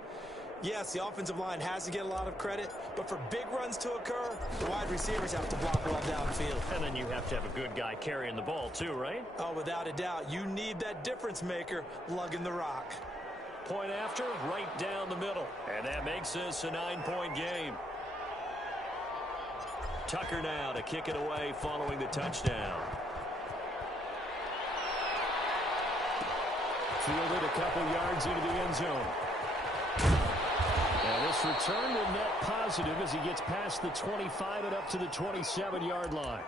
yes, the offensive line has to get a lot of credit, but for big runs to occur, the wide receivers have to block well downfield. And then you have to have a good guy carrying the ball too, right? Oh, without a doubt. You need that difference maker lugging the rock. Point after, right down the middle. And that makes this a 9-point game. Tucker now to kick it away following the touchdown. Fielded a couple yards into the end zone. And this return will net positive as he gets past the 25 and up to the 27-yard line.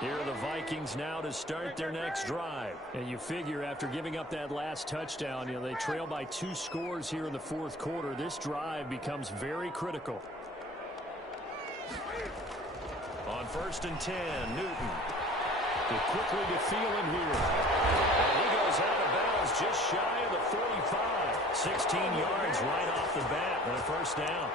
Here are the Vikings now to start their next drive. And you figure after giving up that last touchdown, they trail by 2 scores here in the 4th quarter. This drive becomes very critical. On 1st and 10, Newton. Quickly to Thielen here. And he goes out of bounds just shy of the 45. 16 yards right off the bat and a 1st down.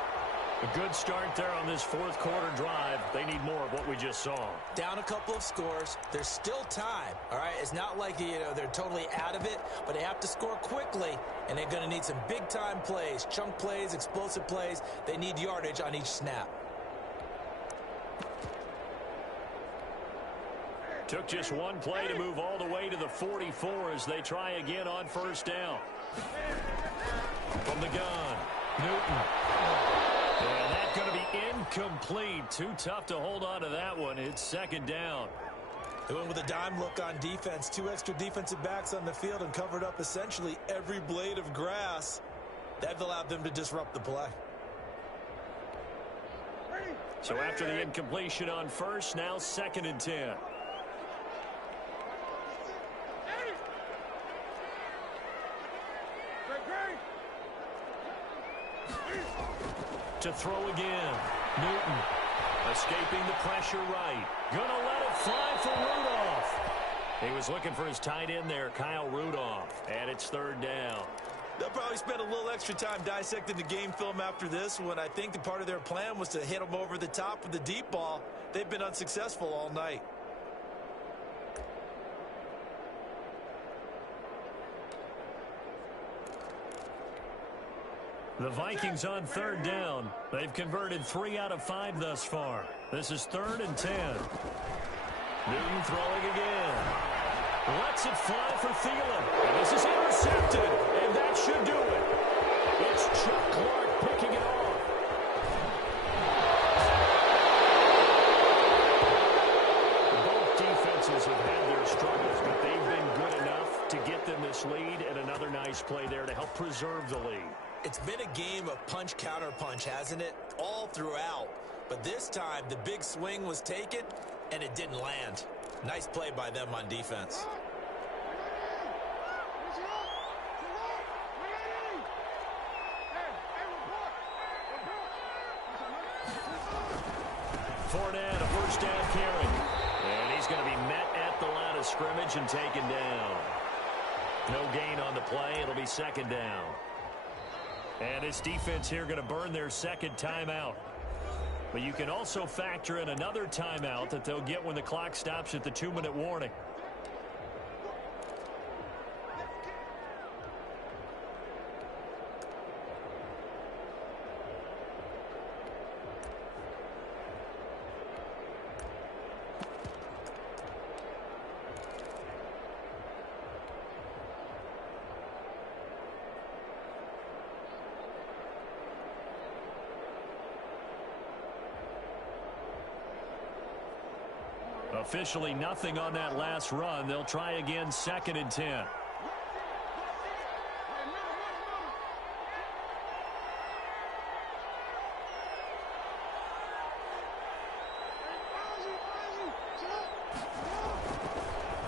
A good start there on this 4th quarter drive. They need more of what we just saw. Down a couple of scores. There's still time, all right? It's not like, they're totally out of it, but they have to score quickly, and they're going to need some big-time plays, chunk plays, explosive plays. They need yardage on each snap. Took just one play to move all the way to the 44 as they try again on 1st down. From the gun, Newton. And that's going to be incomplete. Too tough to hold on to that one. It's 2nd down. They went with a dime look on defense. 2 extra defensive backs on the field and covered up essentially every blade of grass. That allowed them to disrupt the play. So after the incompletion on 1st, now 2nd and 10. To throw again. Newton escaping the pressure right. Gonna let it fly for Rudolph. He was looking for his tight end there, Kyle Rudolph. And it's 3rd down. They'll probably spend a little extra time dissecting the game film after this one. I think the part of their plan was to hit them over the top with the deep ball. They've been unsuccessful all night. The Vikings on 3rd down. They've converted 3 out of 5 thus far. This is 3rd and 10. Newton throwing again. Lets it fly for Thielen. And this is intercepted. And that should do it. It's Chuck Clark picking it off. Both defenses have had their struggles, but they've been good enough to get them this lead. And another nice play there to help preserve the lead. It's been a game of punch-counter-punch, hasn't it? All throughout. But this time, the big swing was taken, and it didn't land. Nice play by them on defense. Fournette, a 1st down carry. And he's going to be met at the line of scrimmage and taken down. No gain on the play. It'll be 2nd down. And this defense here going to burn their 2nd timeout. But you can also factor in another timeout that they'll get when the clock stops at the 2-minute warning. Officially nothing on that last run. They'll try again 2nd and 10.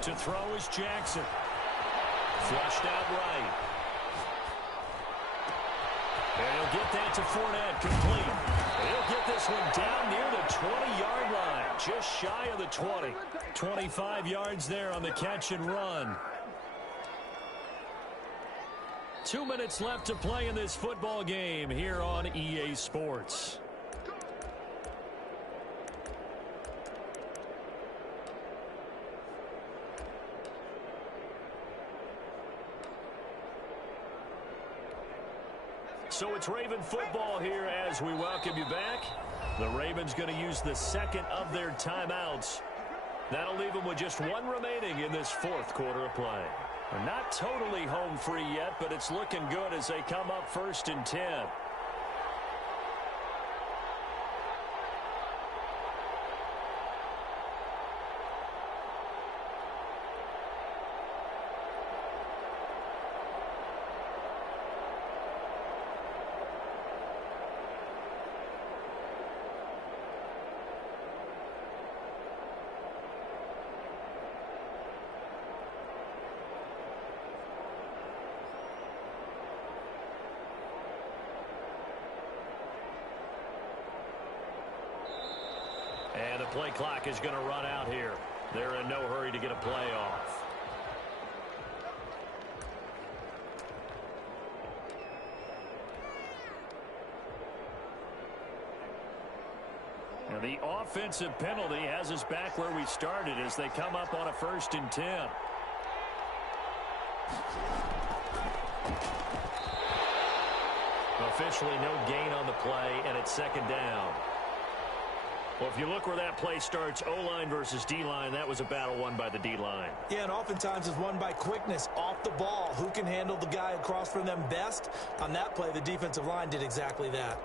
To throw is Jackson. Flushed out right. And he'll get that to Fournette, complete. And he'll get this one down near the 20-yard line, just shy of the 20. 25 yards there on the catch and run. 2 minutes left to play in this football game here on EA Sports. So it's Raven football here as we welcome you back. The Ravens going to use the second of their timeouts. That'll leave them with just one remaining in this fourth quarter of play. They're not totally home free yet, but it's looking good as they come up 1st and 10. And the play clock is going to run out here. They're in no hurry to get a play off. Now the offensive penalty has us back where we started as they come up on a 1st and 10. Officially no gain on the play, and it's 2nd down. Well, if you look where that play starts, O-line versus D-line, that was a battle won by the D-line. Yeah, and oftentimes it's won by quickness off the ball. Who can handle the guy across from them best? On that play, the defensive line did exactly that.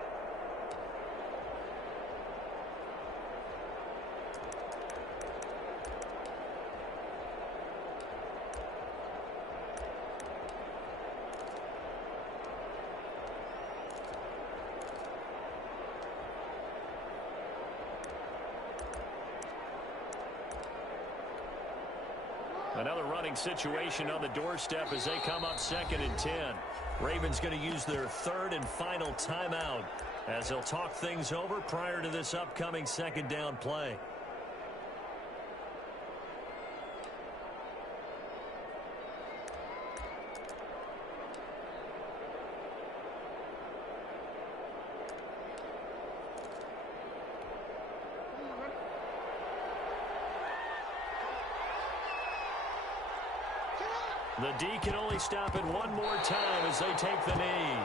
Another running situation on the doorstep as they come up 2nd and 10. Ravens going to use their 3rd and final timeout as they'll talk things over prior to this upcoming 2nd down play. The D can only stop it one more time as they take the knee.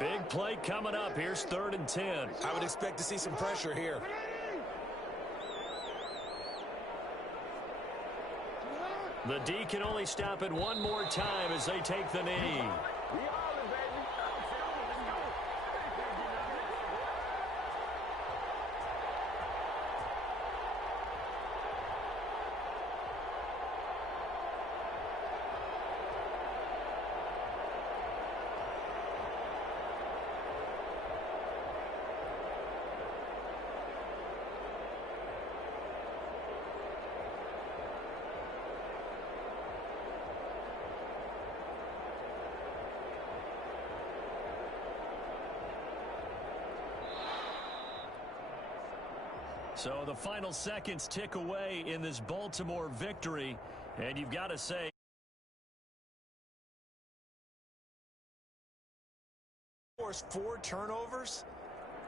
Big play coming up. Here's 3rd and 10. I would expect to see some pressure here. The D can only stop it one more time as they take the knee. So the final seconds tick away in this Baltimore victory, and you've got to say, force 4 turnovers,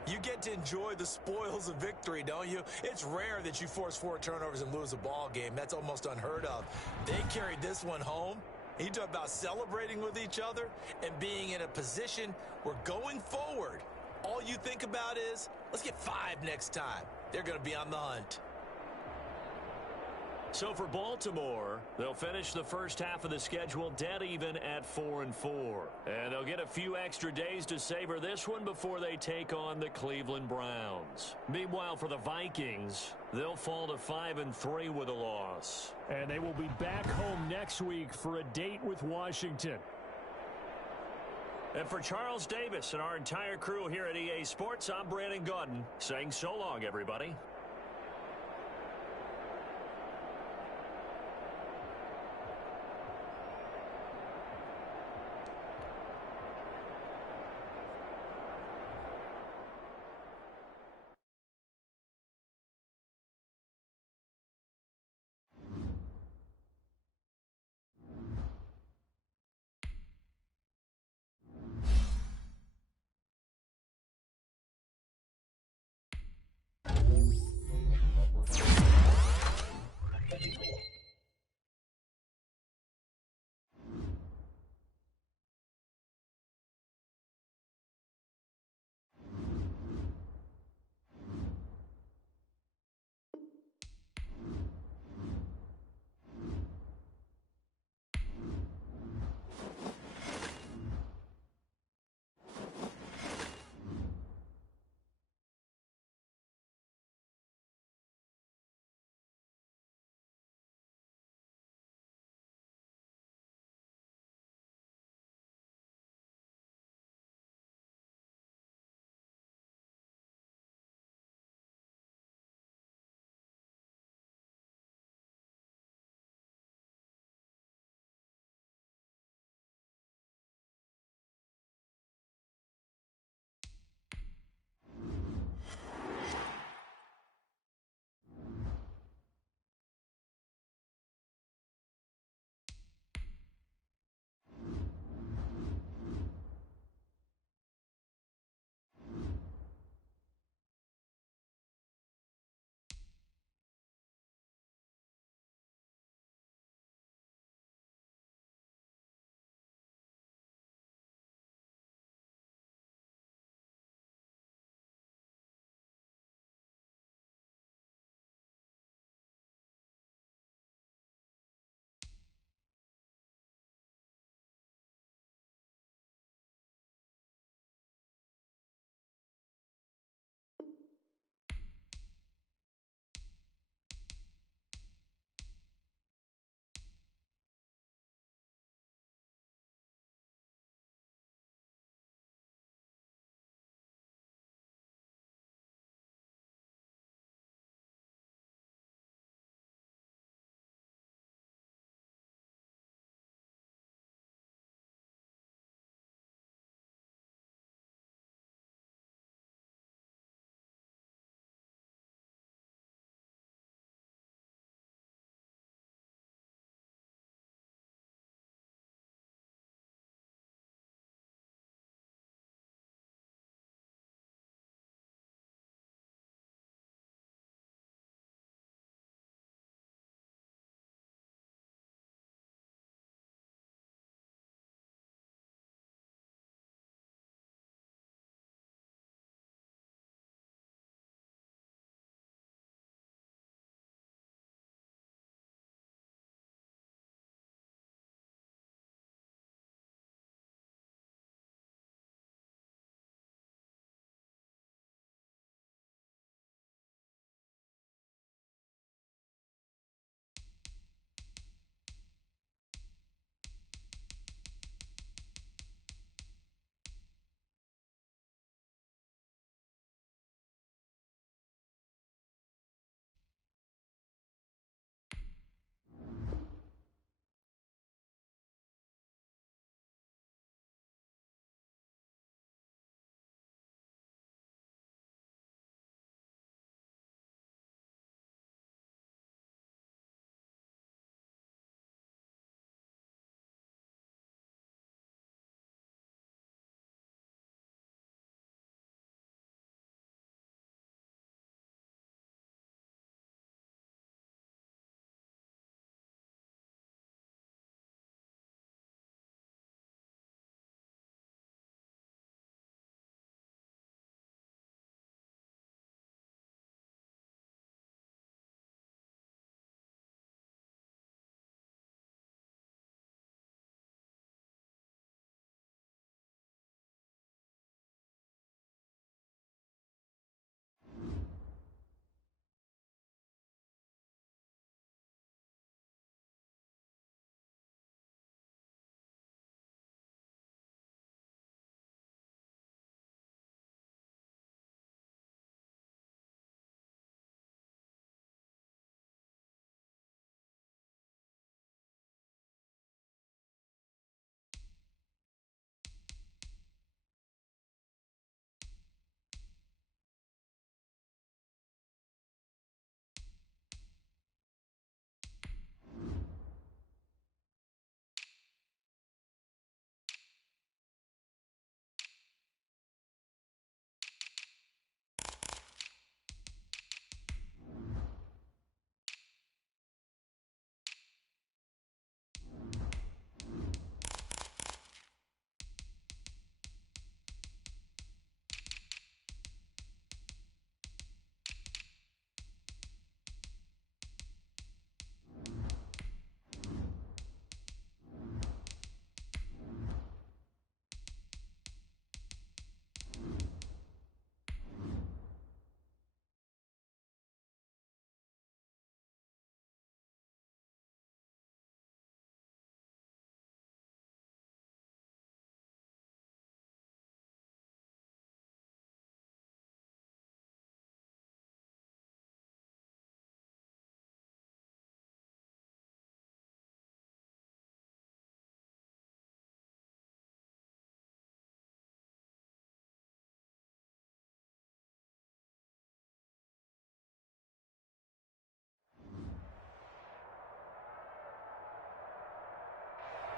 you get to enjoy the spoils of victory, don't you? It's rare that you force 4 turnovers and lose a ball game. That's almost unheard of. They carried this one home. You talk about celebrating with each other and being in a position where going forward, all you think about is, let's get 5 next time. They're going to be on the hunt. so for Baltimore, they'll finish the first half of the schedule dead even at 4-4. And they'll get a few extra days to savor this one before they take on the Cleveland Browns. Meanwhile, for the Vikings, they'll fall to 5-3 with a loss. And they will be back home next week for a date with Washington. And for Charles Davis and our entire crew here at EA Sports, I'm Brandon Gaudin saying so long, everybody.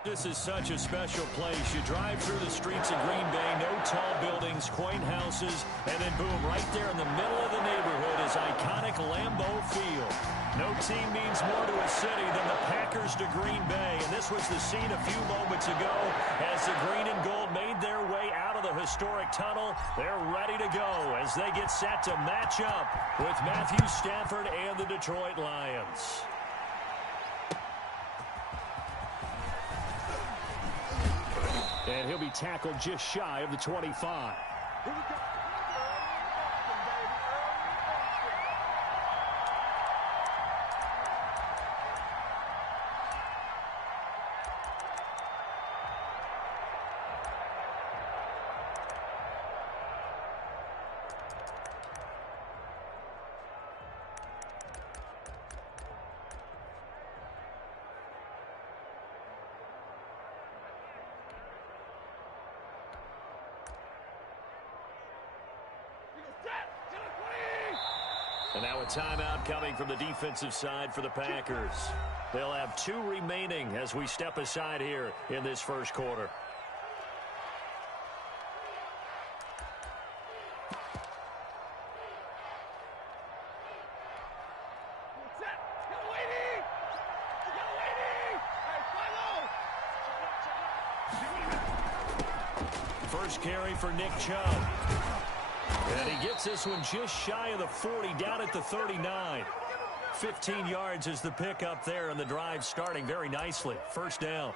This is such a special place. You drive through the streets of Green Bay, no tall buildings, quaint houses, and then boom, right there in the middle of the neighborhood is iconic Lambeau Field. No team means more to a city than the Packers to Green Bay, and this was the scene a few moments ago as the green and gold made their way out of the historic tunnel. They're ready to go as they get set to match up with Matthew Stafford and the Detroit Lions. And he'll be tackled just shy of the 25. And now a timeout coming from the defensive side for the Packers. They'll have 2 remaining as we step aside here in this first quarter. First carry for Nick Chubb. And he gets this one just shy of the 40, down at the 39. 15 yards is the pickup there, and the drive starting very nicely. First down.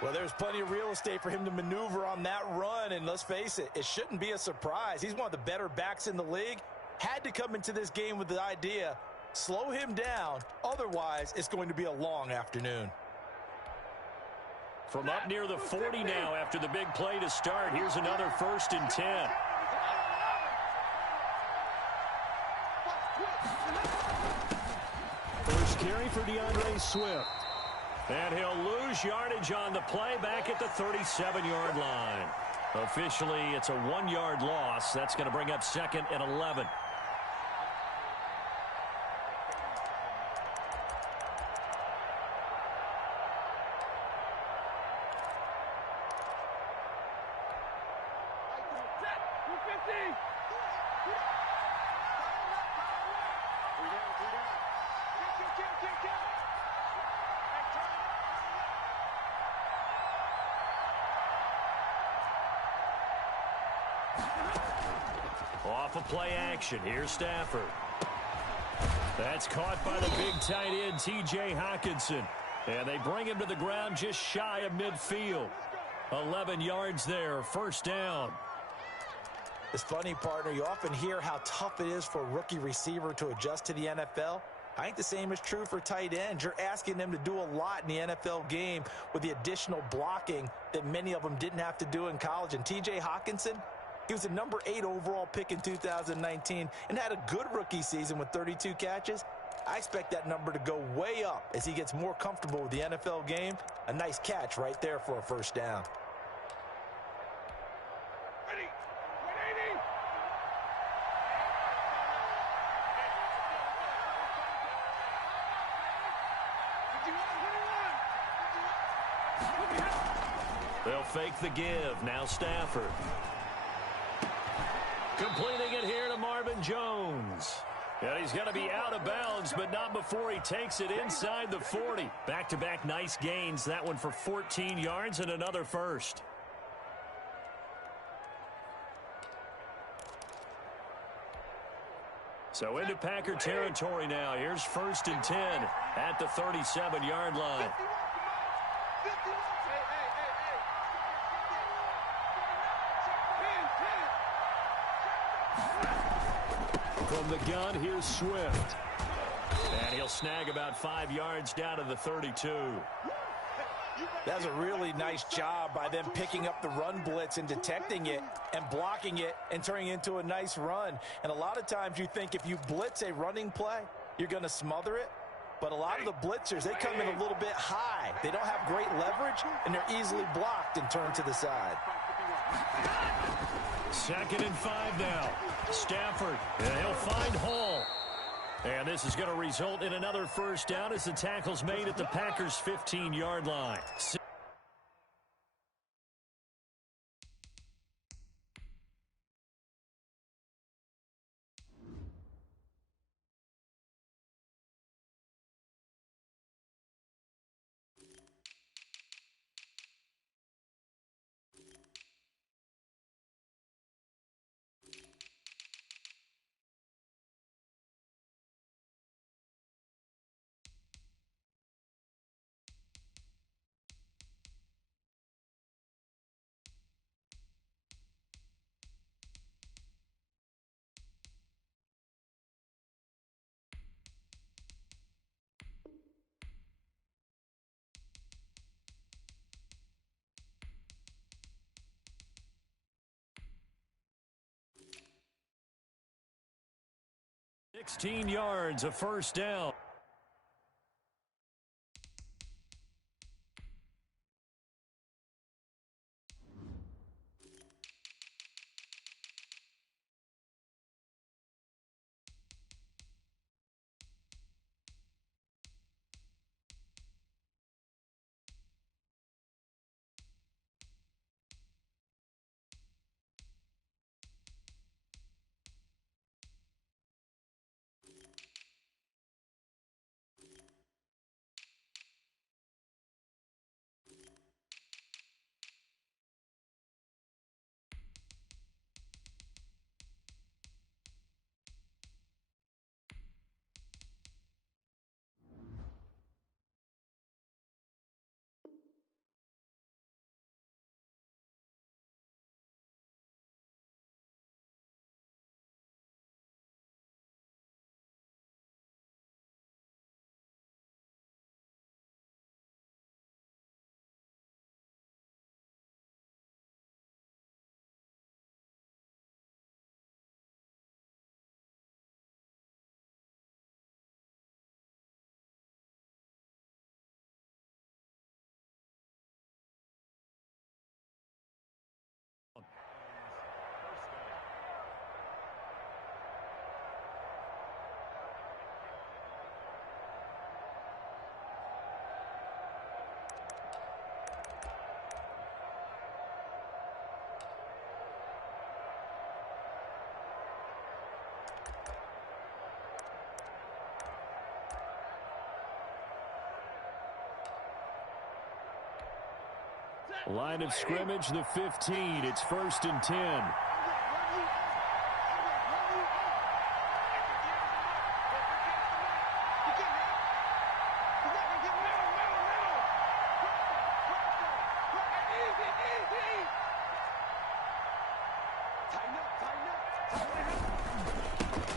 Well, there's plenty of real estate for him to maneuver on that run, and let's face it, it shouldn't be a surprise. He's one of the better backs in the league. Had to come into this game with the idea, slow him down, otherwise it's going to be a long afternoon. From up near the 40 now after the big play to start, here's another 1st and 10. First carry for DeAndre Swift. And he'll lose yardage on the play back at the 37-yard line. Officially, it's a 1-yard loss. That's going to bring up 2nd and 11. Off of play action. Here's Stafford. That's caught by the big tight end, T.J. Hockenson. And they bring him to the ground just shy of midfield. 11 yards there. First down. It's funny, partner. You often hear how tough it is for a rookie receiver to adjust to the NFL. I think the same is true for tight ends. You're asking them to do a lot in the NFL game with the additional blocking that many of them didn't have to do in college. And T.J. Hockenson, he was a number 8 overall pick in 2019 and had a good rookie season with 32 catches. I expect that number to go way up as he gets more comfortable with the NFL game. A nice catch right there for a first down. They'll fake the give. Now Stafford. Completing it here to Marvin Jones. And he's going to be out of bounds, but not before he takes it inside the 40. Back-to-back nice gains. That one for 14 yards and another first. So into Packer territory now. Here's 1st and 10 at the 37-yard line. From the gun, here's Swift. And he'll snag about 5 yards down to the 32. That's a really nice job by them picking up the run blitz and detecting it and blocking it and turning it into a nice run. And a lot of times you think if you blitz a running play, you're going to smother it. But a lot of the blitzers, they come in a little bit high. They don't have great leverage, and they're easily blocked and turned to the side. 2nd and 5 now. Stafford, and he'll find Hall. And this is going to result in another first down as the tackle's made at the Packers' 15-yard line. 16 yards, a first down. Line of scrimmage, the 15. It's 1st and 10.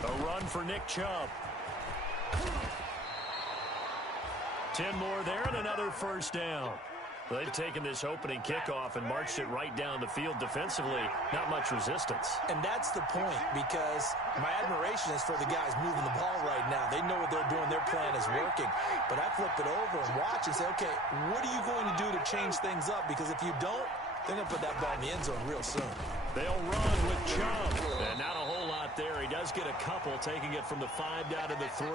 A run for Nick Chubb. 10 more there and another first down. They've taken this opening kickoff and marched it right down the field defensively. Not much resistance. And that's the point, because my admiration is for the guys moving the ball right now. They know what they're doing. Their plan is working. But I flip it over and watch and say, okay, what are you going to do to change things up? Because if you don't, they're going to put that ball in the end zone real soon. They'll run with Chubb. And not a whole lot there. He does get a couple, taking it from the 5 down to the 3.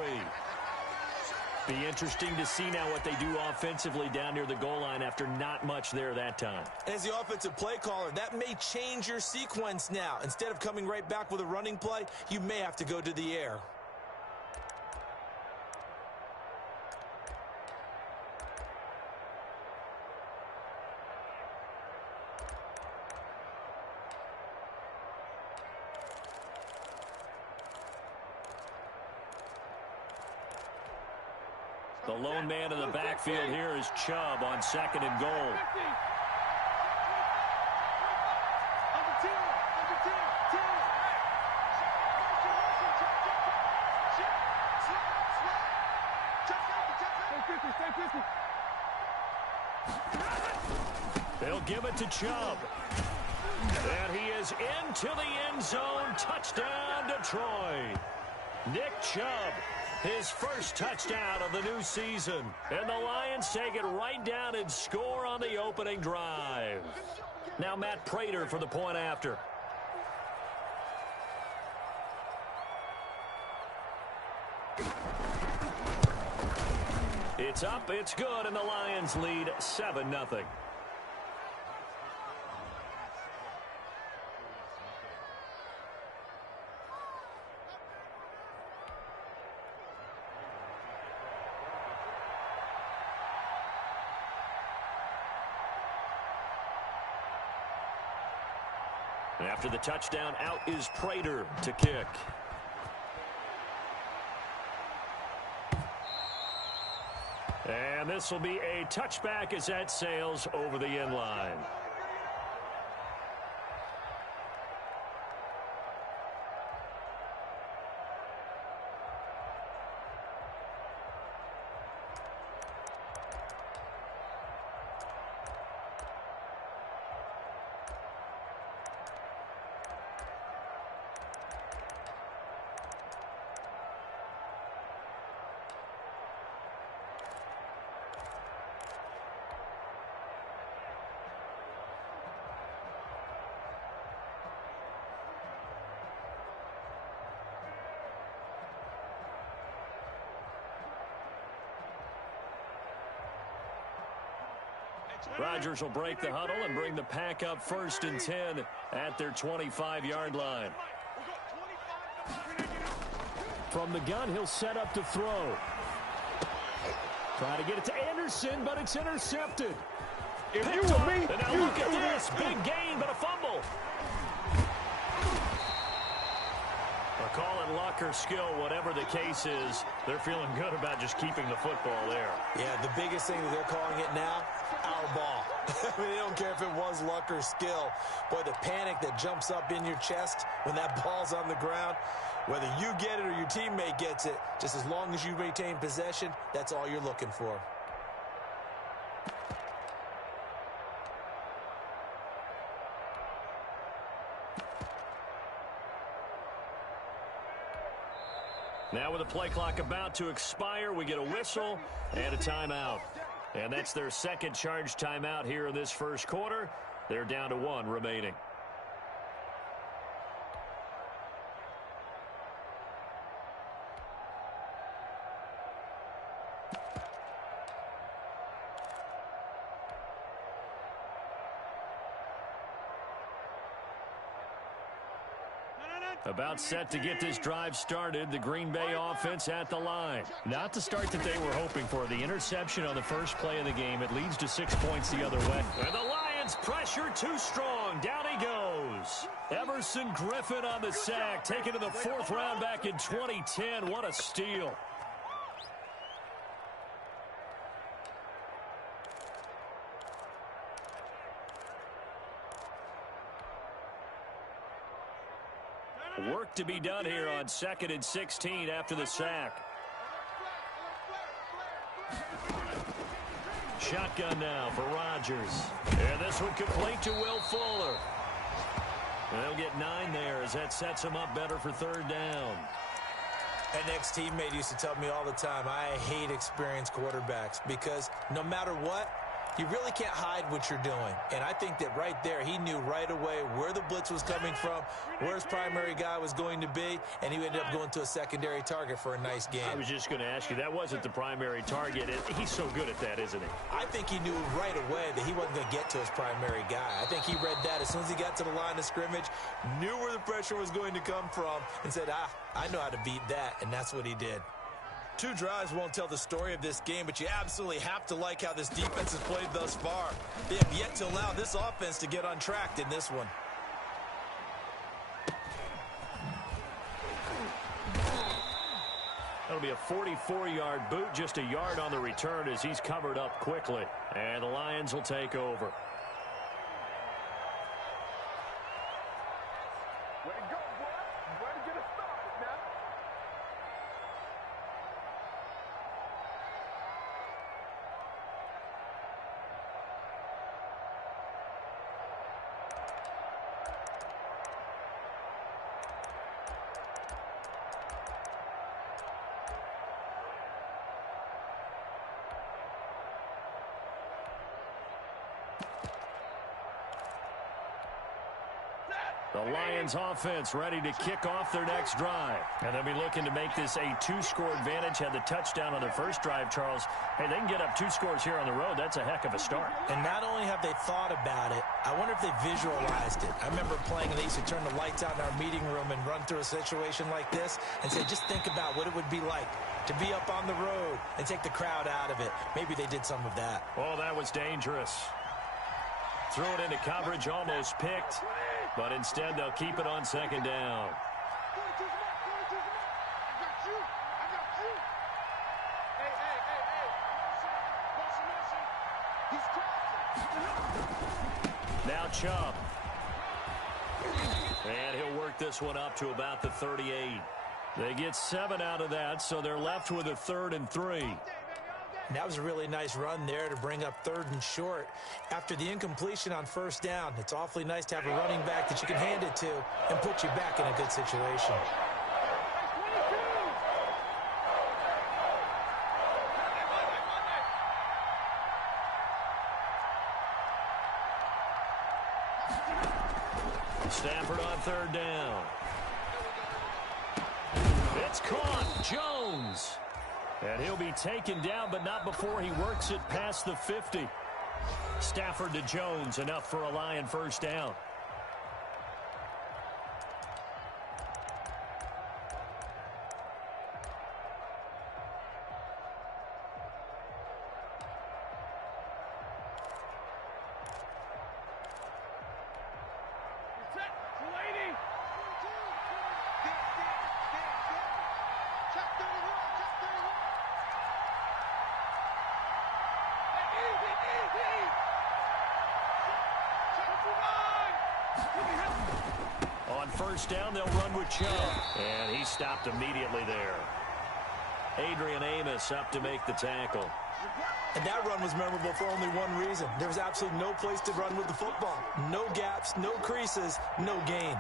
Be interesting to see now what they do offensively down near the goal line after not much there that time. As the offensive play caller, that may change your sequence now. Instead of coming right back with a running play, you may have to go to the air. The lone man in the backfield here is Chubb on 2nd and goal. They'll give it to Chubb. And he is into the end zone. Touchdown, Detroit. Nick Chubb, his first touchdown of the new season. And the Lions take it right down and score on the opening drive. Now Matt Prater for the point after. It's up, it's good, and the Lions lead 7-0. After the touchdown, out is Prater to kick. And this will be a touchback as that sails over the end line. Rodgers will break the huddle and bring the pack up 1st and 10 at their 25-yard line. From the gun, he'll set up to throw. Trying to get it to Anderson, but it's intercepted. If you were me, and now look at this. Big gain, but a fumble. A call in luck or skill, whatever the case is, they're feeling good about just keeping the football there. Yeah, the biggest thing that they're calling it now, our ball. I mean, they don't care if it was luck or skill. Boy, the panic that jumps up in your chest when that ball's on the ground, whether you get it or your teammate gets it, just as long as you retain possession, that's all you're looking for. Now with the play clock about to expire, we get a whistle and a timeout. And that's their second charge timeout here in this first quarter. They're down to 1 remaining. About set to get this drive started. The Green Bay offense at the line. Not the start that they were hoping for. The interception on the first play of the game. It leads to 6 points the other way. And the Lions pressure too strong. Down he goes. Everson Griffin on the sack. Taken to the 4th round back in 2010. What a steal. Work to be done here on 2nd and 16 after the sack. Shotgun now for Rodgers. And this one complete to Will Fuller. And they'll get 9 there as that sets him up better for 3rd down. An ex-teammate used to tell me all the time, I hate experienced quarterbacks because no matter what, you really can't hide what you're doing. And I think that right there, he knew right away where the blitz was coming from, where his primary guy was going to be, and he ended up going to a secondary target for a nice game. I was just going to ask you, that wasn't the primary target. He's so good at that, isn't he? I think he knew right away that he wasn't going to get to his primary guy. I think he read that as soon as he got to the line of scrimmage, knew where the pressure was going to come from, and said, I know how to beat that, and that's what he did. 2 drives won't tell the story of this game, but you absolutely have to like how this defense has played thus far. They have yet to allow this offense to get untracked in this one. That'll be a 44-yard boot, just a yard on the return as he's covered up quickly. And the Lions will take over. The Lions offense ready to kick off their next drive. And they'll be looking to make this a 2-score advantage. Had the touchdown on their first drive, Charles. Hey, they can get up 2 scores here on the road. That's a heck of a start. And not only have they thought about it, I wonder if they visualized it. I remember playing, and they used to turn the lights out in our meeting room and run through a situation like this and say, just think about what it would be like to be up on the road and take the crowd out of it. Maybe they did some of that. Oh, that was dangerous. Threw it into coverage, almost picked. But instead, they'll keep it on 2nd down. Now Chubb. And he'll work this one up to about the 38. They get 7 out of that, so they're left with a 3rd and 3. And that was a really nice run there to bring up 3rd and short. After the incompletion on 1st down, it's awfully nice to have a running back that you can hand it to and put you back in a good situation. Stafford on 3rd down. It's caught. Jones. And he'll be taken down, but not before he works it past the 50. Stafford to Jones, enough for a Lion first down. On first down, they'll run with Chubb. And he stopped immediately there. Adrian Amos up to make the tackle. And that run was memorable for only one reason. There was absolutely no place to run with the football. No gaps, no creases, no gain.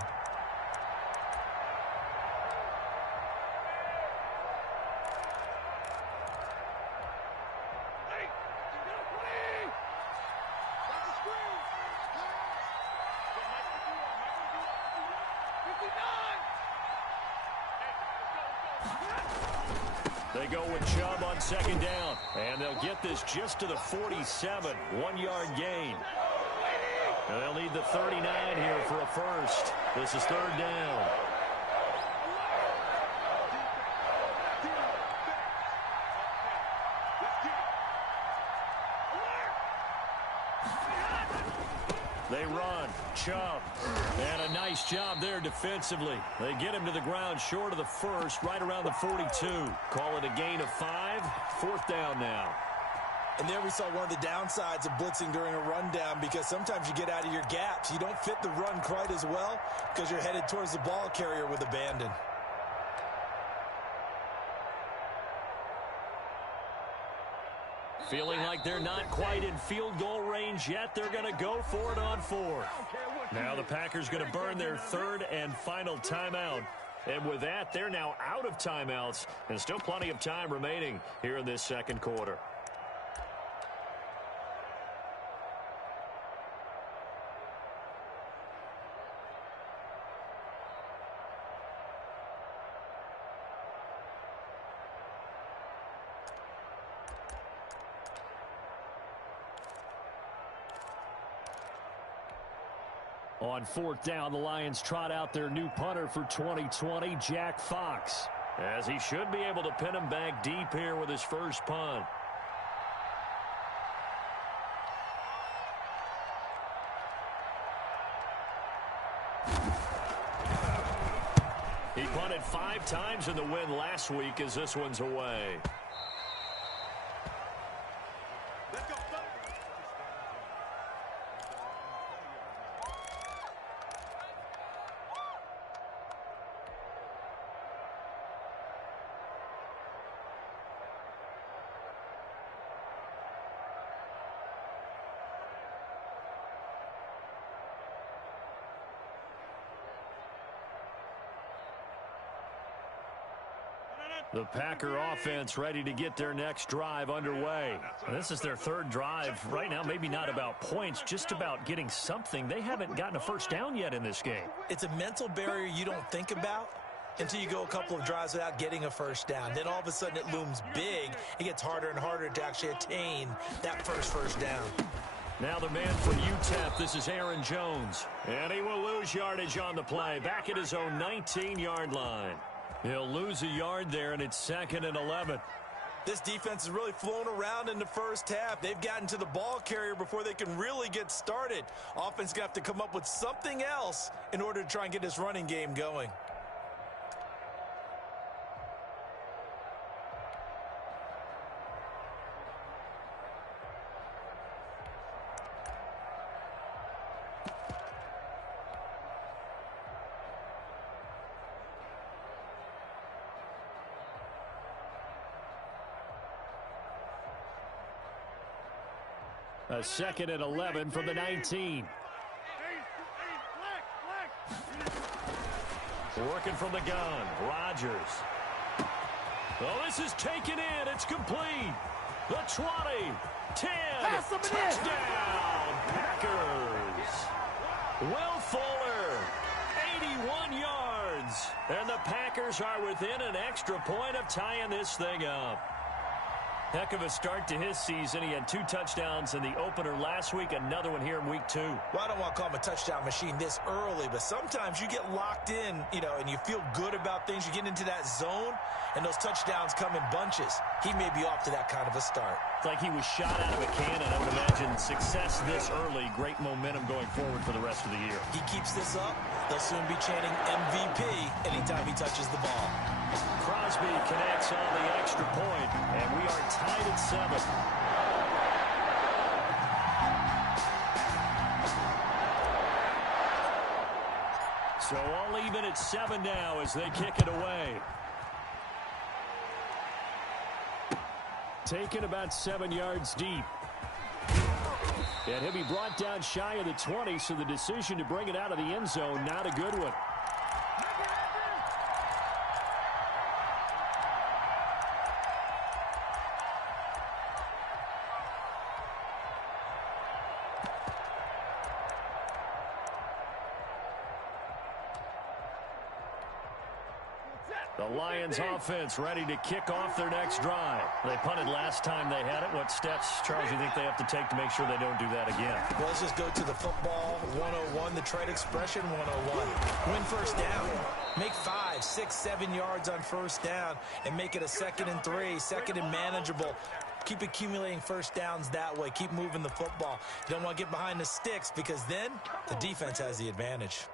They go with Chubb on second down, and they'll get this just to the 47, 1-yard gain. And they'll need the 39 here for a first. This is third down. They run. Chubb. And a nice job there defensively. They get him to the ground short of the first, right around the 42. Call it a gain of 5. Fourth down now. And there we saw one of the downsides of blitzing during a rundown, because sometimes you get out of your gaps. You don't fit the run quite as well because you're headed towards the ball carrier with abandon. Feeling like they're not quite in field goal range yet. They're going to go for it on fourth. Now the Packers going to burn their third and final timeout. And with that, they're now out of timeouts and still plenty of time remaining here in this second quarter. On fourth down, the Lions trot out their new punter for 2020, Jack Fox, as he should be able to pin him back deep here with his first punt. He punted 5 times in the win last week as this one's away. The Packer offense ready to get their next drive underway. This is their third drive. Right now, maybe not about points, just about getting something. They haven't gotten a first down yet in this game. It's a mental barrier you don't think about until you go a couple of drives without getting a first down. Then all of a sudden it looms big. It gets harder and harder to actually attain that first down. Now the man for UTEP, this is Aaron Jones. And he will lose yardage on the play, back at his own 19-yard line. He'll lose a yard there, and it's 2nd and 11. This defense has really flown around in the first half. They've gotten to the ball carrier before they can really get started. Offense going to have to come up with something else in order to try and get this running game going. A 2nd and 11 from the 19. Working from the gun, Rodgers. Oh, this is taken in. It's complete. The 20, 10, touchdown, Packers. Will Fuller, 81 yards. And the Packers are within an extra point of tying this thing up. Heck of a start to his season. He had 2 touchdowns in the opener last week, another one here in week 2. Well, I don't want to call him a touchdown machine this early, but sometimes you get locked in, and you feel good about things. You get into that zone, and those touchdowns come in bunches. He may be off to that kind of a start. It's like he was shot out of a cannon. I would imagine success this early, great momentum going forward for the rest of the year. He keeps this up, they'll soon be chanting MVP anytime he touches the ball. Crosby connects on the extra point, and we are tied at 7. So all even at 7 now as they kick it away. Taken about 7 yards deep. And he'll be brought down shy of the 20, so the decision to bring it out of the end zone, not a good one. The Lions offense ready to kick off their next drive. They punted last time they had it. What steps, Charles, you think they have to take to make sure they don't do that again? Well, let's just go to the football 101, the trade expression 101. Win first down. Make 5, 6, 7 yards on first down and make it a 2nd and 3, 2nd and manageable. Keep accumulating first downs that way. Keep moving the football. You don't want to get behind the sticks because then the defense has the advantage.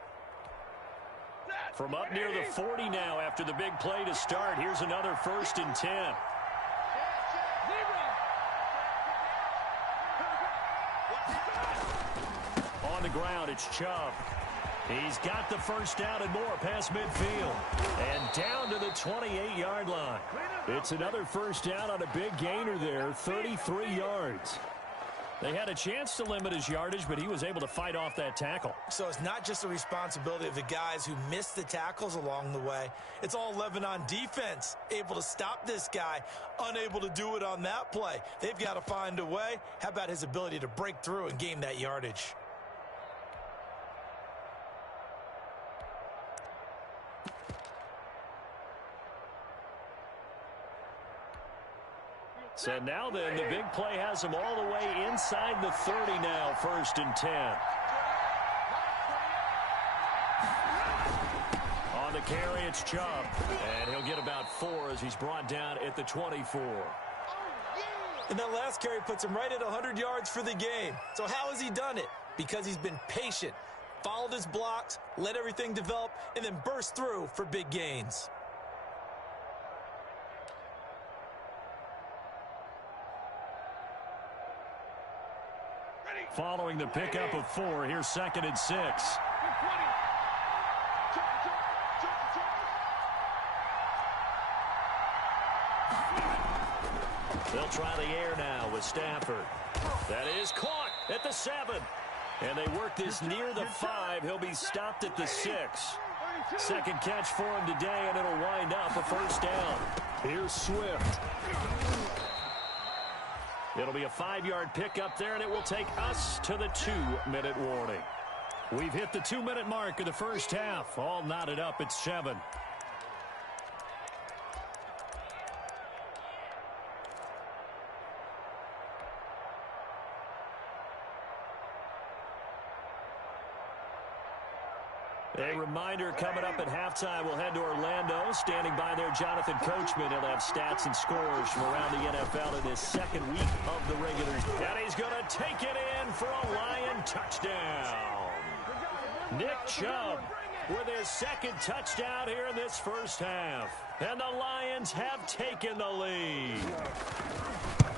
From up near the 40 now after the big play to start. Here's another 1st and 10. On the ground, it's Chubb. He's got the first down and more past midfield. And down to the 28-yard line. It's another first down on a big gainer there, 33 yards. They had a chance to limit his yardage, but he was able to fight off that tackle. So it's not just the responsibility of the guys who missed the tackles along the way. It's all 11 on defense, able to stop this guy, unable to do it on that play. They've got to find a way. How about his ability to break through and gain that yardage? So now then, the big play has him all the way inside the 30 now, 1st and 10. On the carry, it's Chubb. And he'll get about 4 as he's brought down at the 24. And that last carry puts him right at 100 yards for the game. So how has he done it? Because he's been patient, followed his blocks, let everything develop, and then burst through for big gains. Following the pickup of 4, here's 2nd and 6. They'll try the air now with Stafford. That is caught at the 7. And they work this near the 5. He'll be stopped at the 6. Second catch for him today, and it'll wind up a first down. Here's Swift. It'll be a 5-yard pickup there, and it will take us to the 2-minute warning. We've hit the 2-minute mark of the first half. All knotted up at 7. A reminder coming up at halftime. We'll head to Orlando. Standing by there, Jonathan Coachman. He'll have stats and scores from around the NFL in his 2nd week of the regular. And he's going to take it in for a Lion touchdown. Nick Chubb with his 2nd touchdown here in this first half. And the Lions have taken the lead.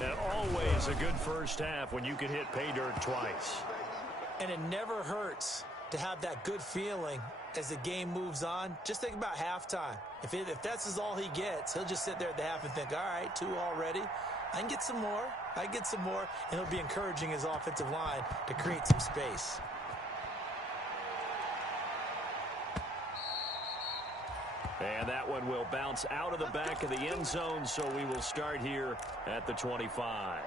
And always a good first half when you can hit pay dirt twice. And it never hurts to have that good feeling as the game moves on. Just think about halftime. If that's all he gets, he'll just sit there at the half and think, all right, 2 already. I can get some more. I can get some more. And he'll be encouraging his offensive line to create some space. And that one will bounce out of the back of the end zone, so we will start here at the 25.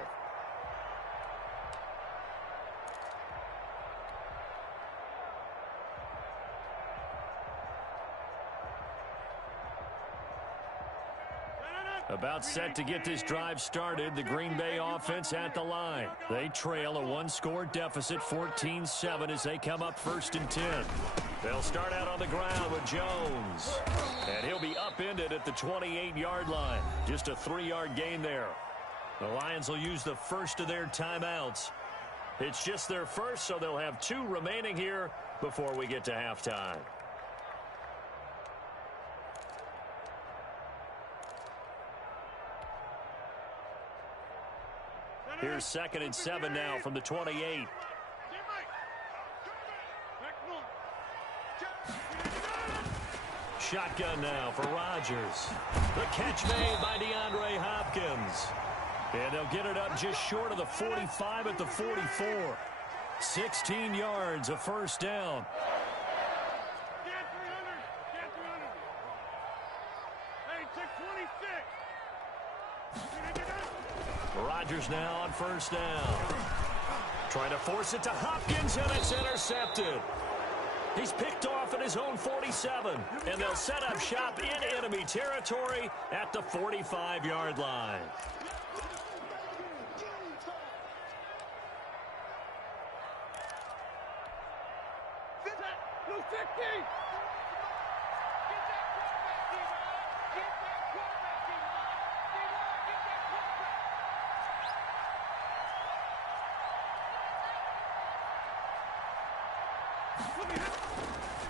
About set to get this drive started, the Green Bay offense at the line. They trail a one-score deficit, 14-7, as they come up 1st and 10. They'll start out on the ground with Jones. And he'll be upended at the 28-yard line. Just a 3-yard gain there. The Lions will use the first of their timeouts. It's just their first, so they'll have 2 remaining here before we get to halftime. Here's 2nd and 7 now from the 28. Shotgun now for Rodgers. The catch made by DeAndre Hopkins. And they'll get it up just short of the 45 at the 44. 16 yards, a first down. Rodgers now on 1st down. Trying to force it to Hopkins, and it's intercepted. He's picked off at his own 47, and they'll set up shop in enemy territory at the 45-yard line.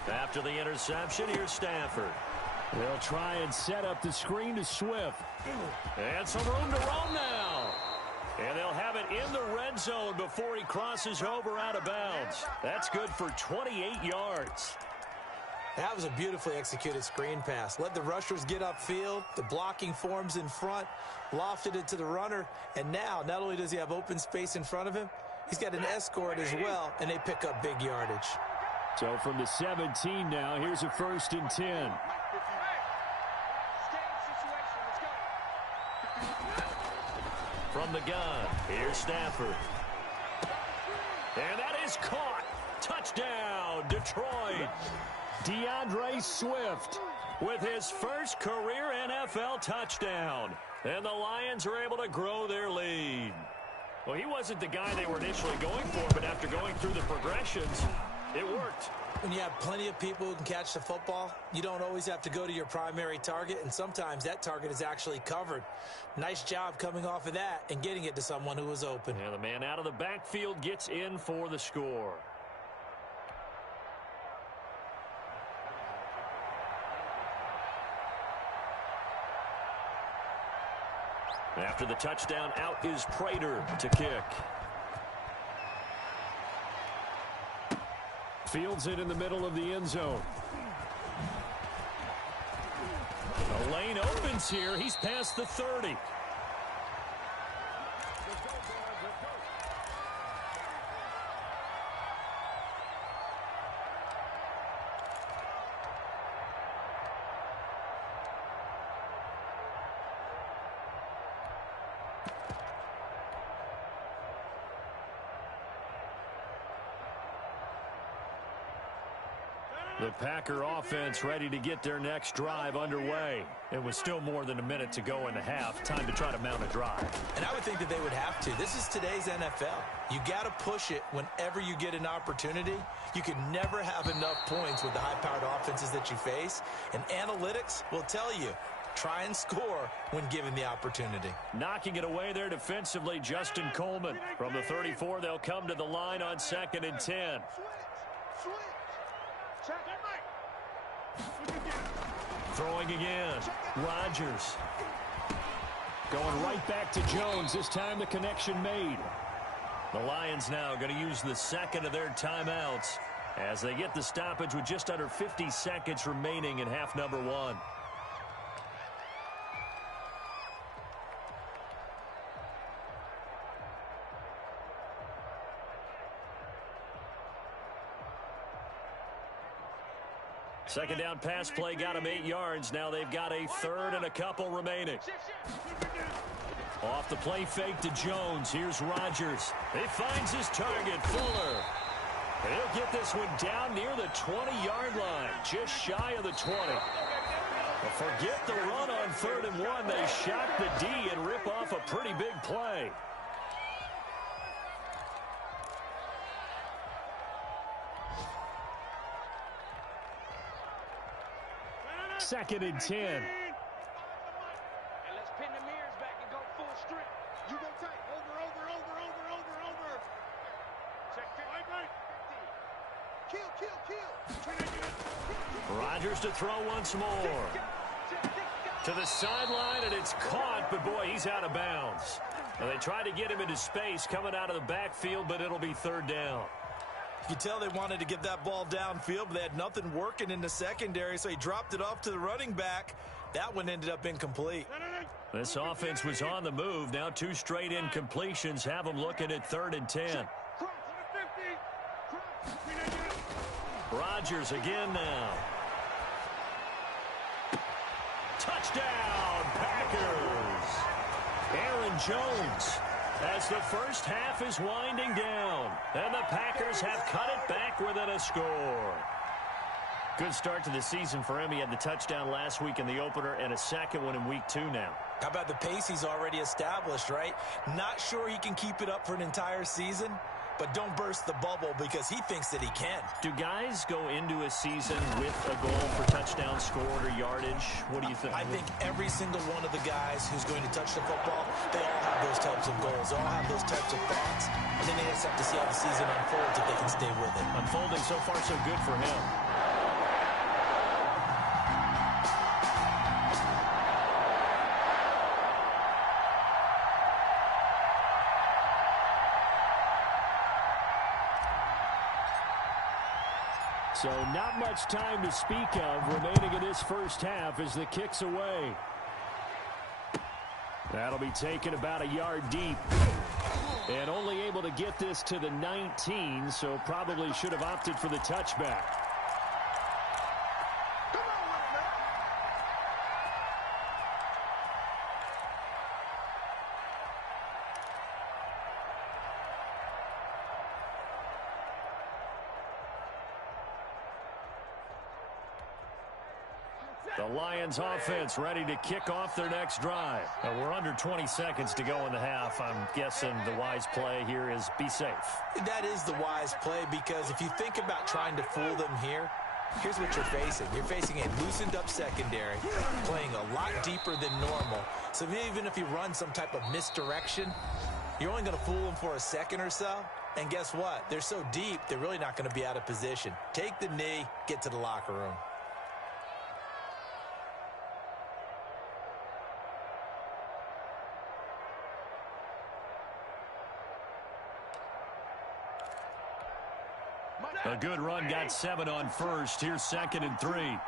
After the interception, here's Stafford. They'll try and set up the screen to Swift. And some room to roam now. And they'll have it in the red zone before he crosses over out of bounds. That's good for 28 yards. That was a beautifully executed screen pass. Let the rushers get upfield. The blocking forms in front. Lofted it to the runner. And now, not only does he have open space in front of him, he's got an escort as well, and they pick up big yardage. So from the 17 now, here's a 1st and 10. From the gun, here's Stafford. And that is caught. Touchdown, Detroit. DeAndre Swift with his first career NFL touchdown. And the Lions are able to grow their lead. Well, he wasn't the guy they were initially going for, but after going through the progressions, it worked. When you have plenty of people who can catch the football, you don't always have to go to your primary target, and sometimes that target is actually covered. Nice job coming off of that and getting it to someone who was open. And the man out of the backfield gets in for the score. After the touchdown, out is Prater to kick. Fields it in the middle of the end zone. The lane opens here. He's past the 30. The Packer offense ready to get their next drive underway. It was still more than a minute to go in the half. Time to try to mount a drive. And I would think that they would have to. This is today's NFL. You got to push it whenever you get an opportunity. You can never have enough points with the high-powered offenses that you face. And analytics will tell you, try and score when given the opportunity. Knocking it away there defensively, Justin Coleman. From the 34, they'll come to the line on 2nd and 10. Throwing again. Rodgers. Going right back to Jones. This time the connection made. The Lions now going to use the second of their timeouts as they get the stoppage with just under 50 seconds remaining in half number 1. Second down pass play got him 8 yards. Now they've got a third and a couple remaining. Off the play fake to Jones. Here's Rodgers. He finds his target, Fuller. And he'll get this one down near the 20-yard line, just shy of the 20. Well, forget the run on 3rd and 1. They shock the D and rip off a pretty big play. Second and 10. And let's pin the mirrors back and go full strength. You go tight. Over. Check 50. Kill. Rodgers to throw once more. To the sideline, and it's caught, but boy, he's out of bounds. Well, they tried to get him into space coming out of the backfield, but it'll be 3rd down. You can tell they wanted to get that ball downfield, but they had nothing working in the secondary, so he dropped it off to the running back. That one ended up incomplete. This offense was on the move. Now 2 straight incompletions have them looking at 3rd and 10. Rodgers again now. Touchdown, Packers! Aaron Jones, as the first half is winding down, and the Packers have cut it back within a score. Good start to the season for him. He had the touchdown last week in the opener and a second one in week 2 now. How about the pace he's already established, right? Not sure he can keep it up for an entire season, but don't burst the bubble because he thinks that he can. Do guys go into a season with a goal for touchdown scored or yardage? What do you think? I think every single one of the guys who's going to touch the football, they all have those types of goals. They all have those types of thoughts. And then they just have to see how the season unfolds if they can stay with it. Unfolding so far so good for him. So not much time to speak of remaining in this first half as the kick's away. That'll be taken about a yard deep. And only able to get this to the 19, so probably should have opted for the touchback. The Lions offense ready to kick off their next drive. We're under 20 seconds to go in the half. I'm guessing the wise play here is be safe. That is the wise play because if you think about trying to fool them here, here's what you're facing. You're facing a loosened up secondary, playing a lot deeper than normal. So even if you run some type of misdirection, you're only going to fool them for a second or so. And guess what? They're so deep, they're really not going to be out of position. Take the knee, get to the locker room. A good run, got 7 on first. Here's 2nd and 3.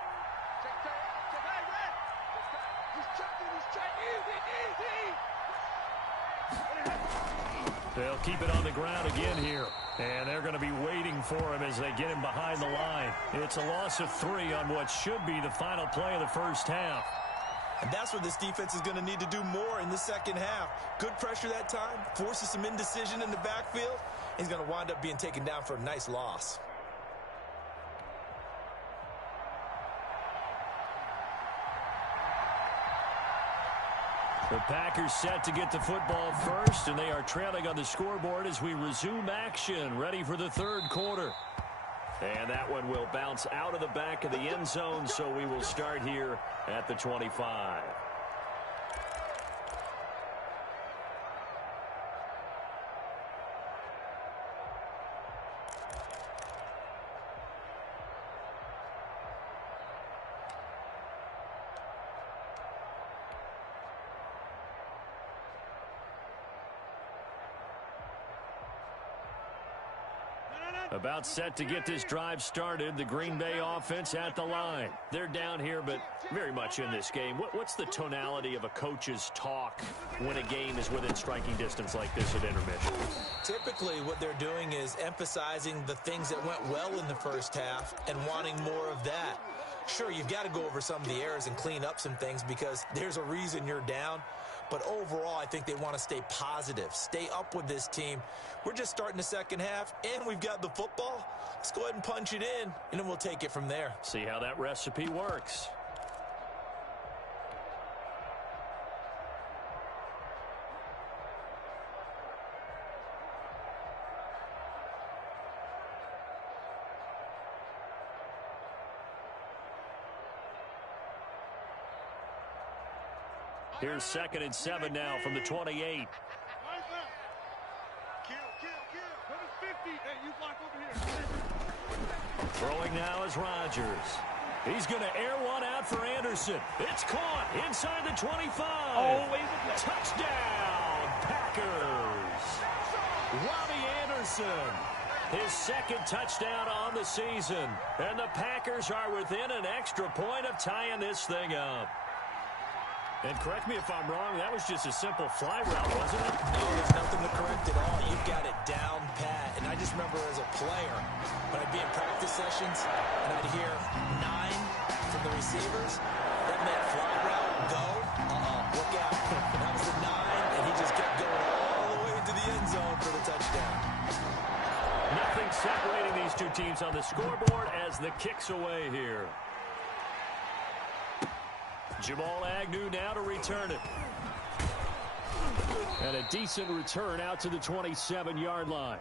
They'll keep it on the ground again here. And they're going to be waiting for him as they get him behind the line. It's a loss of 3 on what should be the final play of the first half. And that's what this defense is going to need to do more in the second half. Good pressure that time, forces some indecision in the backfield. He's going to wind up being taken down for a nice loss. The Packers set to get the football first, and they are trailing on the scoreboard as we resume action, ready for the 3rd quarter. And that one will bounce out of the back of the end zone, so we will start here at the 25. About set to get this drive started. The Green Bay offense at the line. They're down here, but very much in this game. What's the tonality of a coach's talk when a game is within striking distance like this at intermission? Typically, what they're doing is emphasizing the things that went well in the first half and wanting more of that. Sure, you've got to go over some of the errors and clean up some things because there's a reason you're down. But overall, I think they want to stay positive, stay up with this team. We're just starting the second half, and we've got the football. Let's go ahead and punch it in, and then we'll take it from there. See how that recipe works. Here's 2nd and 7 now from the 28. Throwing now is Rodgers. He's going to air one out for Anderson. It's caught inside the 25. Always a play. Touchdown, Packers. Robbie Anderson, his 2nd touchdown on the season. And the Packers are within an extra point of tying this thing up. And correct me if I'm wrong, that was just a simple fly route, wasn't it? No, there's nothing to correct at all. You've got it down pat. And I just remember as a player, when I'd be in practice sessions and I'd hear 9 from the receivers, that meant fly route, go, look out. That was the 9, and he just kept going all the way to the end zone for the touchdown. Nothing separating these two teams on the scoreboard as the kick's away here. Jamal Agnew now to return it. And a decent return out to the 27-yard line.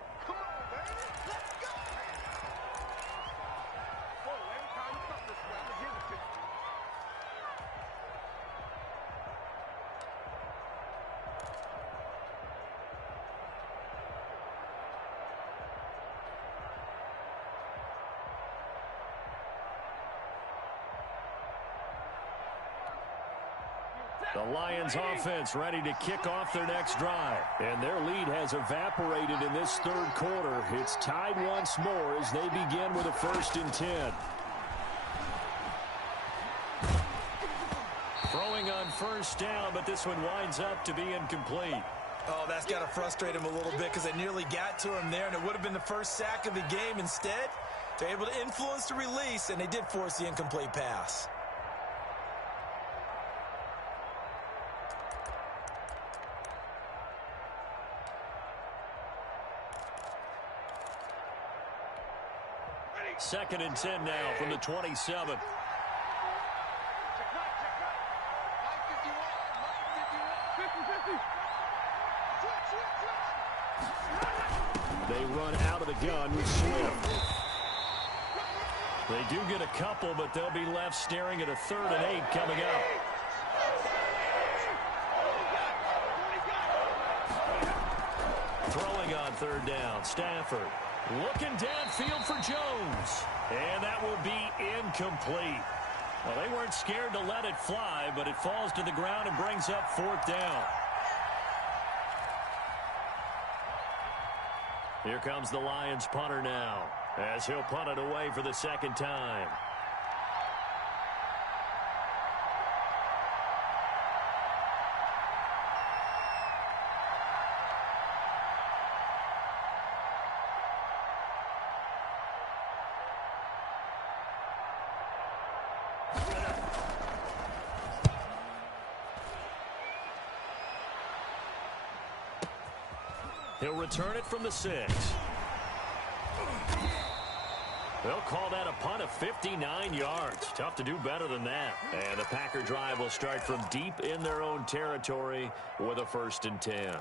The Lions offense ready to kick off their next drive. And their lead has evaporated in this 3rd quarter. It's tied once more as they begin with a 1st and 10. Throwing on 1st down, but this one winds up to be incomplete. Oh, that's got to frustrate him a little bit because they nearly got to him there, and it would have been the first sack of the game. Instead, they're able to influence the release, and they did force the incomplete pass. Second and 10 now from the 27. They run out of the gun with Swift. They do get a couple, but they'll be left staring at a 3rd and 8 coming up. Throwing on 3rd down, Stafford. Looking downfield for Jones. And that will be incomplete. Well, they weren't scared to let it fly, but it falls to the ground and brings up 4th down. Here comes the Lions punter now, as he'll punt it away for the 2nd time. He'll return it from the 6. They'll call that a punt of 59 yards. Tough to do better than that. And the Packer drive will start from deep in their own territory with a 1st and 10.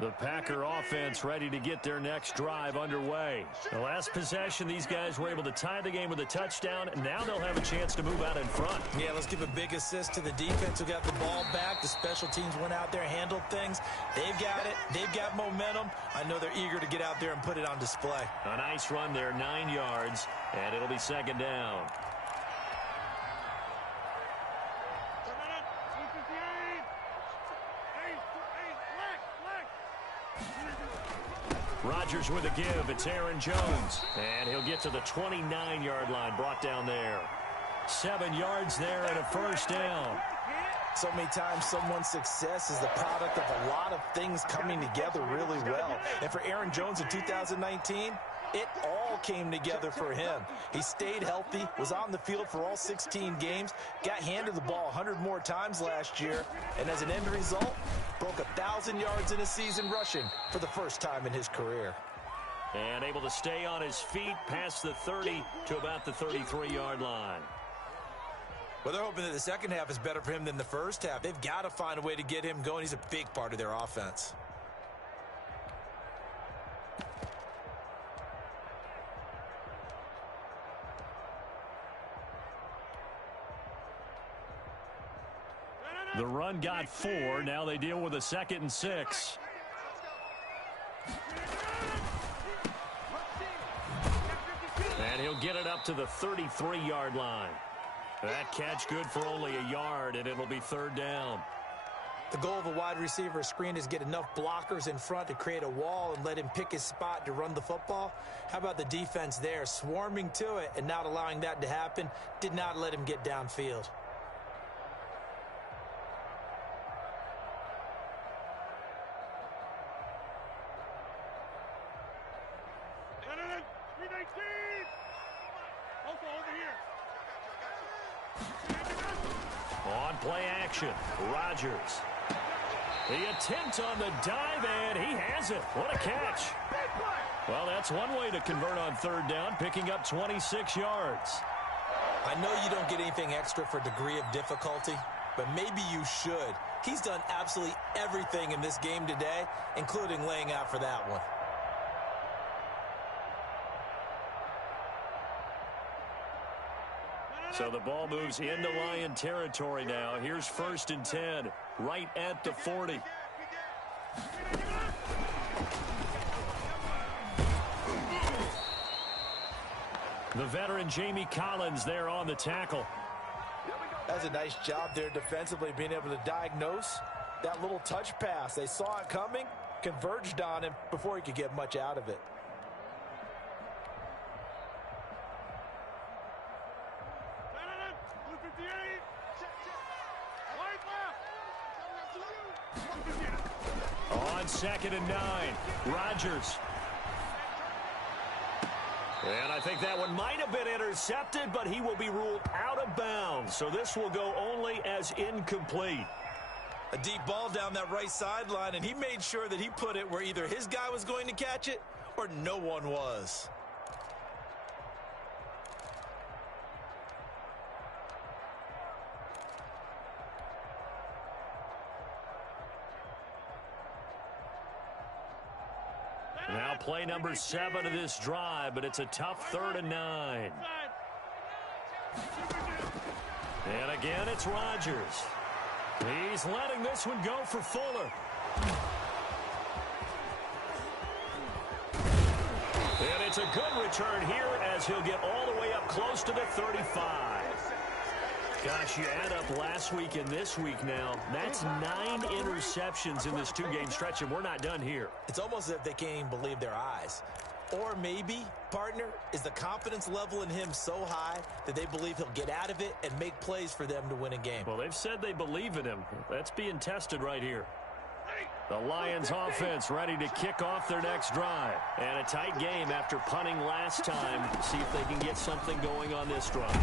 The Packer offense ready to get their next drive underway. The last possession, these guys were able to tie the game with a touchdown, and now they'll have a chance to move out in front. Yeah, let's give a big assist to the defense who got the ball back. The special teams went out there, handled things. They've got it. They've got momentum. I know they're eager to get out there and put it on display. A nice run there, 9 yards, and it'll be 2nd down. Rodgers with a give. It's Aaron Jones. And he'll get to the 29-yard line, brought down there. 7 yards there and a 1st down. So many times someone's success is the product of a lot of things coming together really well. And for Aaron Jones in 2019, it all came together for him. He stayed healthy, was on the field for all 16 games, got handed the ball 100 more times last year, and as an end result, broke 1,000 yards in a season rushing for the first time in his career. And able to stay on his feet past the 30 to about the 33-yard line. Well, they're hoping that the second half is better for him than the first half. They've got to find a way to get him going. He's a big part of their offense. The run got 4. Now they deal with a 2nd and 6. And he'll get it up to the 33-yard line. That catch good for only a yard, and it'll be 3rd down. The goal of a wide receiver screen is get enough blockers in front to create a wall and let him pick his spot to run the football. How about the defense there, swarming to it and not allowing that to happen? Did not let him get downfield. On play action, Rodgers. The attempt on the dive, and he has it. What a catch. Well, that's one way to convert on 3rd down, picking up 26 yards. I know you don't get anything extra for degree of difficulty, but maybe you should. He's done absolutely everything in this game today, including laying out for that one. So the ball moves into Lion territory now. Here's 1st and 10, right at the 40. The veteran Jamie Collins there on the tackle. That's a nice job there defensively, being able to diagnose that little touch pass. They saw it coming, converged on him before he could get much out of it. On 2nd and 9, Rodgers. And I think that one might have been intercepted, but he will be ruled out of bounds. So this will go only as incomplete. A deep ball down that right sideline, and he made sure that he put it where either his guy was going to catch it or no one was. Now play number 7 of this drive, but it's a tough 3rd and 9. And again, it's Rodgers. He's letting this one go for Fuller. And it's a good return here as he'll get all the way up close to the 35. Gosh, you add up last week and this week now. That's 9 interceptions in this 2-game stretch, and we're not done here. It's almost as if they can't even believe their eyes. Or maybe, partner, is the confidence level in him so high that they believe he'll get out of it and make plays for them to win a game. Well, they've said they believe in him. That's being tested right here. The Lions offense ready to kick off their next drive. And a tight game after punting last time. See if they can get something going on this drive.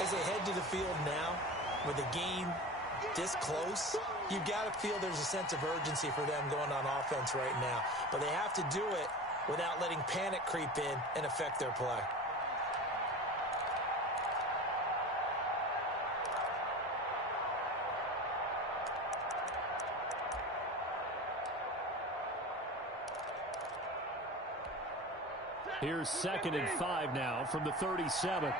As they head to the field now, with the game this close, you've got to feel there's a sense of urgency for them going on offense right now. But they have to do it without letting panic creep in and affect their play. Here's 2nd and 5 now from the 37.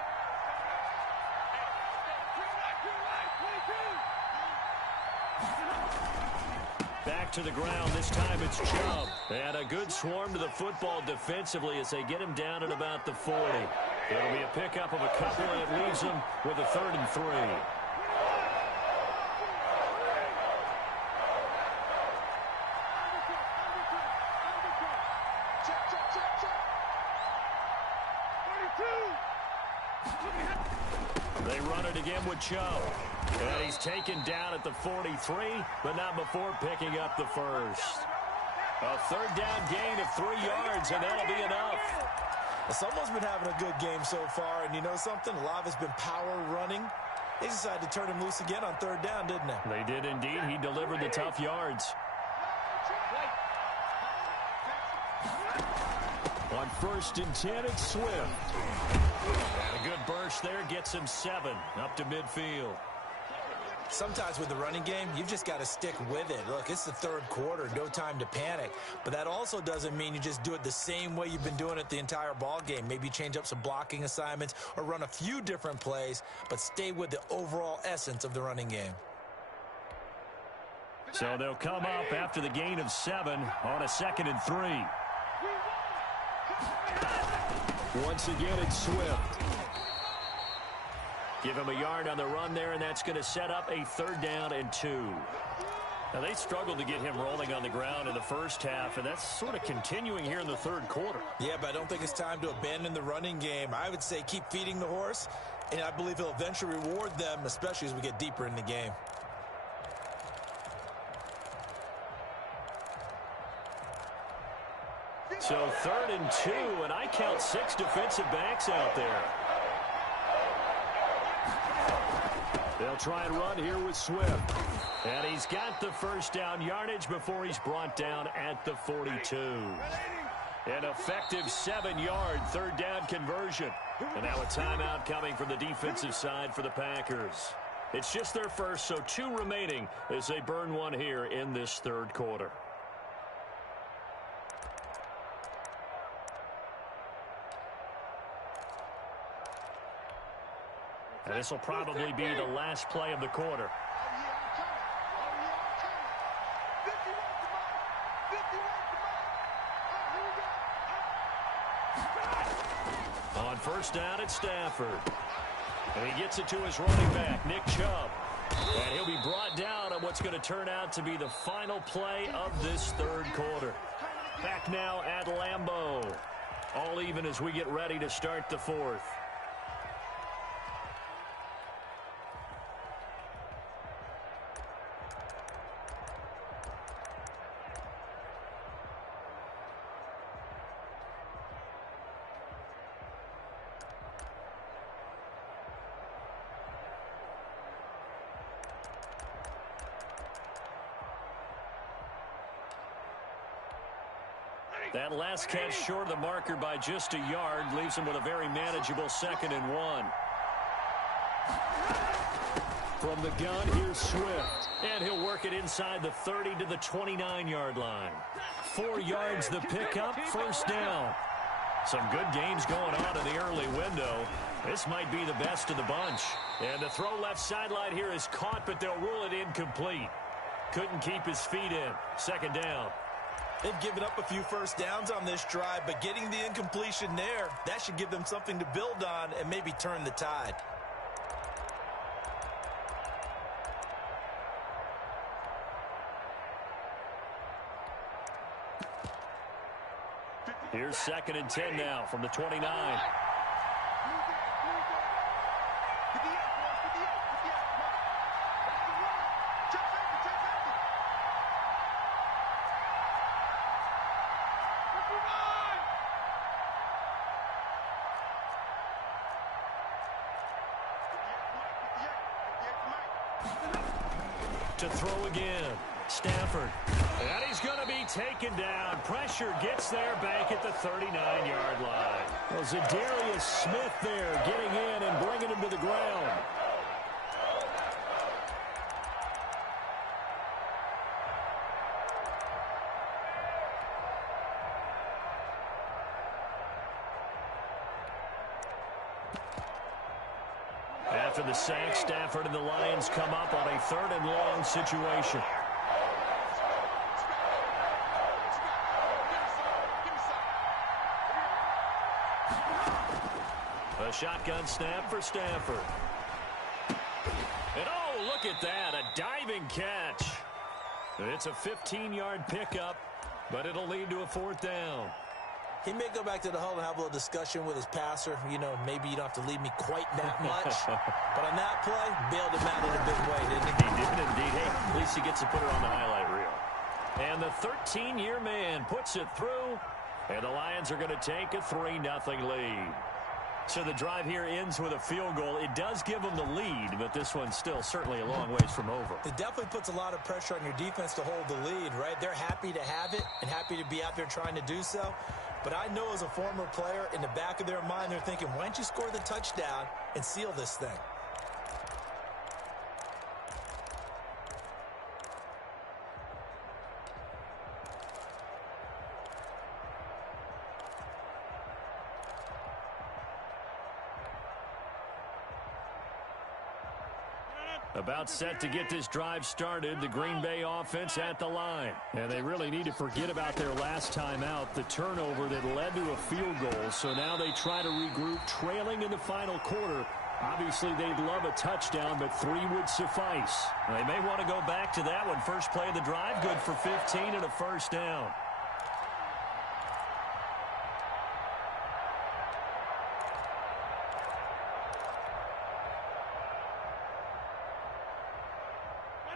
Back to the ground. This time it's Chubb. And a good swarm to the football defensively as they get him down at about the 40. It'll be a pickup of a couple, and it leaves them with a 3rd and 3. They run it again with Chubb. And he's taken down at the 43, but not before picking up the first. A 3rd down gain of 3 yards, and that'll be enough. Someone's been having a good game so far, and you know something? A lot of it's been power running. They decided to turn him loose again on 3rd down, didn't they? They did indeed. He delivered the tough yards. On 1st and 10, it's Swift. And a good burst there gets him 7 up to midfield. Sometimes with the running game, you've just got to stick with it. Look, it's the 3rd quarter, no time to panic. But that also doesn't mean you just do it the same way you've been doing it the entire ball game. Maybe change up some blocking assignments or run a few different plays, but stay with the overall essence of the running game. So they'll come up after the gain of 7 on a 2nd and 3. Once again, it's Swift. Give him a yard on the run there, and that's going to set up a 3rd down and 2. Now, they struggled to get him rolling on the ground in the first half, and that's sort of continuing here in the 3rd quarter. Yeah, but I don't think it's time to abandon the running game. I would say keep feeding the horse, and I believe he'll eventually reward them, especially as we get deeper in the game. So 3rd and 2, and I count 6 defensive backs out there. They'll try and run here with Swift. And he's got the 1st down yardage before he's brought down at the 42. An effective 7-yard 3rd down conversion. And now a timeout coming from the defensive side for the Packers. It's just their first, so 2 remaining as they burn one here in this 3rd quarter. And this will probably be the last play of the quarter. On 1st down, it's Stafford. And he gets it to his running back, Nick Chubb. And he'll be brought down on what's going to turn out to be the final play of this 3rd quarter. Back now at Lambeau. All even as we get ready to start the 4th. That last catch short of the marker by just a yard leaves him with a very manageable 2nd and 1. From the gun, here's Swift. And he'll work it inside the 30 to the 29-yard line. 4 yards the pickup, 1st down. Some good games going on in the early window. This might be the best of the bunch. And the throw left sideline here is caught, but they'll rule it incomplete. Couldn't keep his feet in. 2nd down. They've given up a few 1st downs on this drive, but getting the incompletion there, that should give them something to build on and maybe turn the tide. Here's 2nd and 10 now from the 29. To throw again, Stafford. And he's going to be taken down. Pressure gets there back at the 39-yard line. Well, Zadarius Smith there getting in and bringing him to the ground. After the sack, Stafford and the Lions come up on a 3rd and long situation. A shotgun snap for Stafford. And oh, look at that, a diving catch. It's a 15-yard pickup, but it'll lead to a 4th down. He may go back to the huddle and have a little discussion with his passer. You know, maybe you don't have to leave me quite that much. But on that play, bailed him out in a big way, didn't he? He did indeed. Hey, at least he gets to put it on the highlight reel. And the 13-year man puts it through. And the Lions are going to take a 3-0 lead. So the drive here ends with a field goal. It does give them the lead, but this one's still certainly a long ways from over. It definitely puts a lot of pressure on your defense to hold the lead, right? They're happy to have it and happy to be out there trying to do so. But I know as a former player, in the back of their mind, they're thinking, why don't you score the touchdown and seal this thing? About set to get this drive started, the Green Bay offense at the line. And they really need to forget about their last time out, the turnover that led to a field goal. So now they try to regroup, trailing in the final quarter. Obviously, they'd love a touchdown, but 3 would suffice. They may want to go back to that one. First play of the drive, good for 15 and a first down.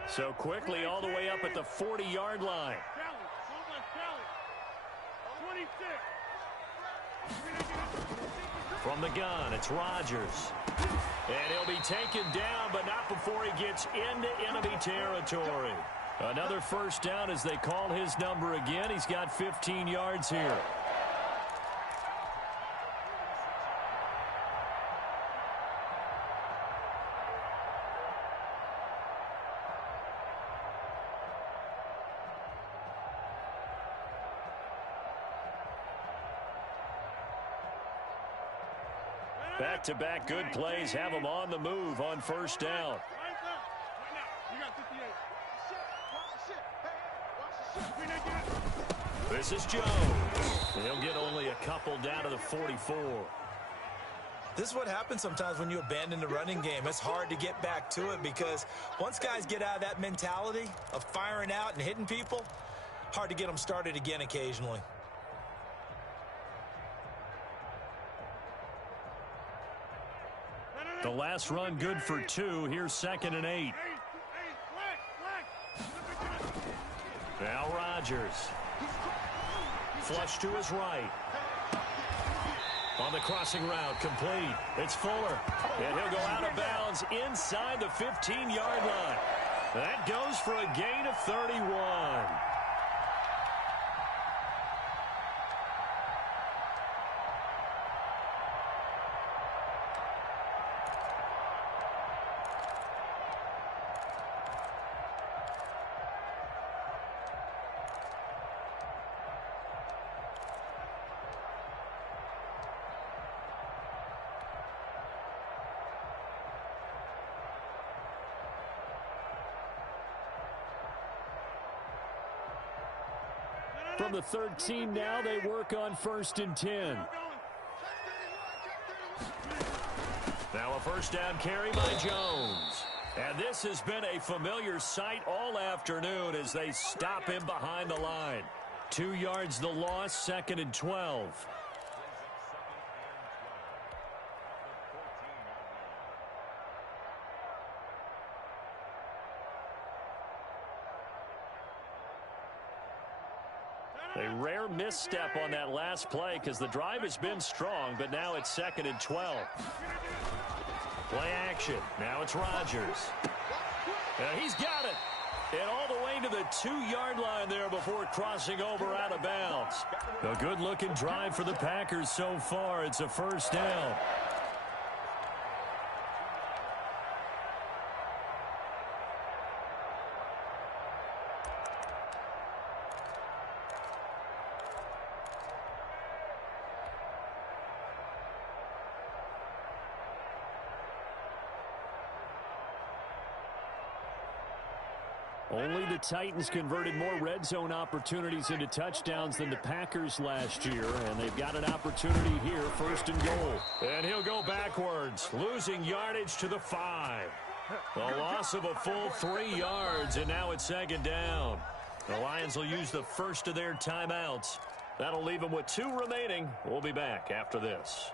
So quickly all the way up at the 40-yard line. 26. From the gun, it's Rodgers. And he'll be taken down, but not before he gets into enemy territory. Another first down as they call his number again. He's got 15 yards here. Back-to-back good plays have them on the move on first down. This is Jones. He'll get only a couple down to the 44. This is what happens sometimes when you abandon the running game. It's hard to get back to it because once guys get out of that mentality of firing out and hitting people, hard to get them started again occasionally. The last run good for 2. Here's 2nd and 8. Now Rodgers. Flush to his right. On the crossing route, complete. It's Fuller. And he'll go out of bounds inside the 15-yard line. That goes for a gain of 31. From the 13 now, they work on 1st and 10. Now a first down carry by Jones. And this has been a familiar sight all afternoon as they stop him behind the line. 2 yards the loss, 2nd and 12. A rare misstep on that last play because the drive has been strong, but now it's 2nd and 12. Play action. Now it's Rodgers. And he's got it. And all the way to the 2-yard line there before crossing over out of bounds. A good-looking drive for the Packers so far. It's a first down. Only the Titans converted more red zone opportunities into touchdowns than the Packers last year, and they've got an opportunity here, 1st and goal. And he'll go backwards, losing yardage to the 5. The loss of a full 3 yards, and now it's 2nd down. The Lions will use the first of their timeouts. That'll leave them with 2 remaining. We'll be back after this.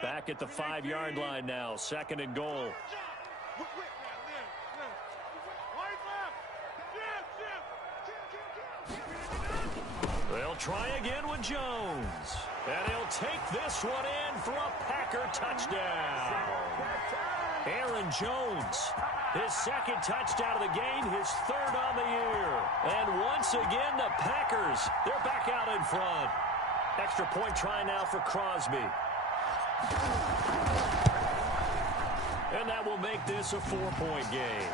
Back at the 5-yard line now, 2nd and goal. They'll try again with Jones. And he'll take this one in for a Packer touchdown. Aaron Jones His second touchdown of the game, his third on the year. And once again, the Packers, they're back out in front. Extra point try now for Crosby. And that will make this a 4-point game.